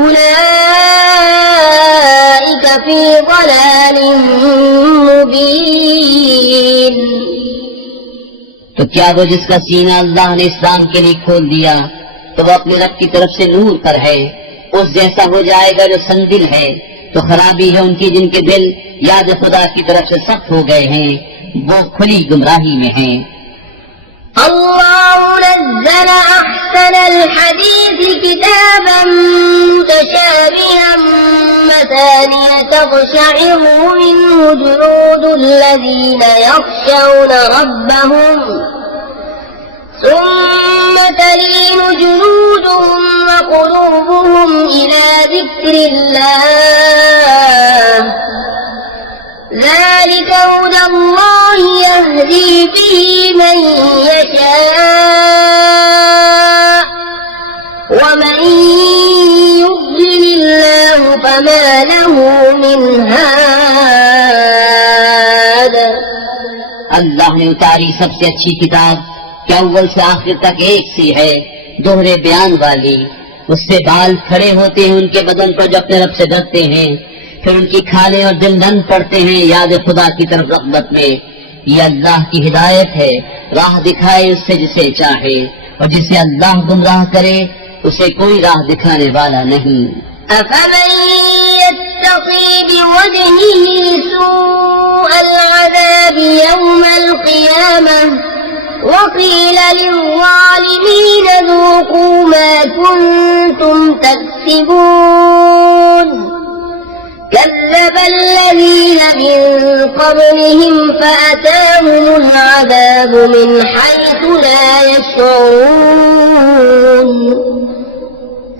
أولئك في ضلال مبين। तो क्या वो जिसका सीना अल्लाह ने इस्लाम के लिए खोल दिया तो वो अपने रब की तरफ से नूर पर है, उस जैसा हो जाएगा जो संदिल है। तो खराबी है उनकी जिनके दिल याद खुदा की तरफ से सख्त हो गए हैं, वो खुली गुमराही में हैं। الله نزل أحسن الحديث كتابا متشابها مثانية تقشعر منه جلود الذين يخشون ربهم ثم تلين جلودهم وقلوبهم إلى ذكر الله ذلك هدى الله يهدي به من يشاء ومن يضلل الله فما له من هاد। अल्लाह ने उतारी सबसे अच्छी किताब क्या अव्वल से आखिर तक एक सी है, दोहरे बयान वाली। उससे बाल खड़े होते हैं उनके बदन पर जो अपने रब से डरते हैं, फिर उनकी खाले और दिल रंग पड़ते हैं याद खुदा की तरफ रग़बत में। ये अल्लाह की हिदायत है, राह दिखाए उससे जिसे चाहे, और जिसे अल्लाह गुमराह करे उसे कोई राह दिखाने वाला नहीं। أفمن يتقي بوجهه سوء العذاب يوم القيامة وقيل للظالمين ذوقوا ما كنتم تكسبون كذب الذين من قبلهم فأتاهم العذاب من حيث لا يشعرون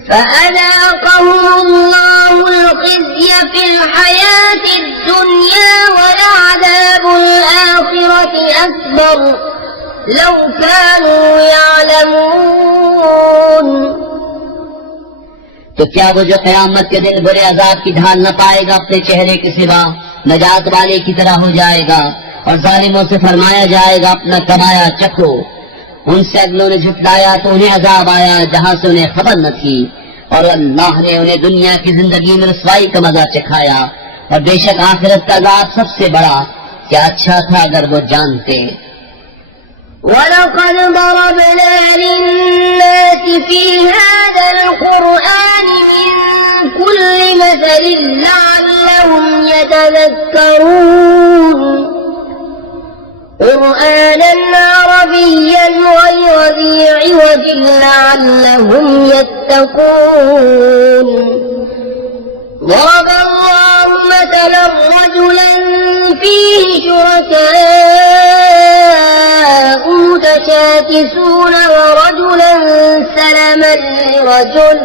فأذاقهم الله الخزي في الحياة الدنيا ولعذاب الآخرة أكبر لو كانوا يعلمون। तो क्या वो जो क़यामत के दिन बुरे अजाब की ढाल न पाएगा अपने चेहरे के सिवा नजात वाले की तरह हो जाएगा, और जालिमों से फरमाया जाएगा अपना कमाया चखो। उनसे अगलों ने झुटलाया तो उन्हें अजाब आया जहाँ से उन्हें खबर न थी, और अल्लाह ने उन्हें दुनिया की जिंदगी में रसवाई का मजा चखाया, और बेशक आखिरत का अजाब सबसे बड़ा। क्या अच्छा था अगर वो जानते। ولقد ضربنا للناس في هذا القرآن من كل مثل لعلهم يتذكرون قرآنا عربيا غير ذي عوج لعلهم يتقون ضرب الله مثلا رجلا فيه شركاء متشاكسون ورجلا سلما لرجل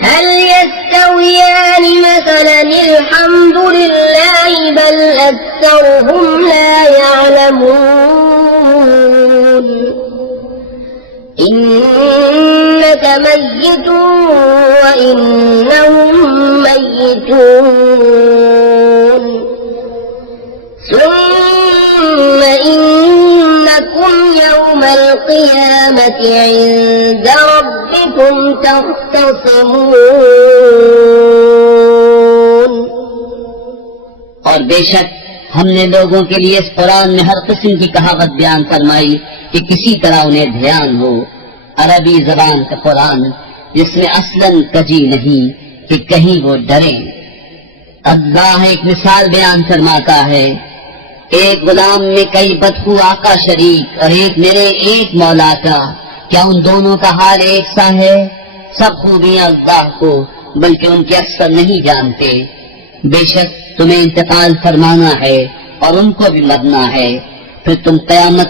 هل يستويان مثلا الحمد لله بل أكثرهم لا يعلمون إنك ميت وإنهم ميتون ثم إنكم يوم القيامة عند ربكم تختصمون। और बेशक हमने लोगों के लिए इस कुरान में हर किस्म की कहावत बयान फरमाई कि किसी तरह उन्हें ध्यान हो। अरबी जबान का कुरान जिसमें असलन कजी नहीं कि कहीं वो डरे। अल्लाह एक मिसाल बयान फरमाता है, एक गुलाम में कई बदखू आका शरीक और एक मेरे एक मौला का, क्या उन दोनों का हाल एक सा है? सब खूबियां अल्लाह को, बल्कि उनके अक्सर नहीं जानते। बेशक तुम्हें इंतकाल फरमाना है और उनको भी मरना है, फिर तुम क़यामत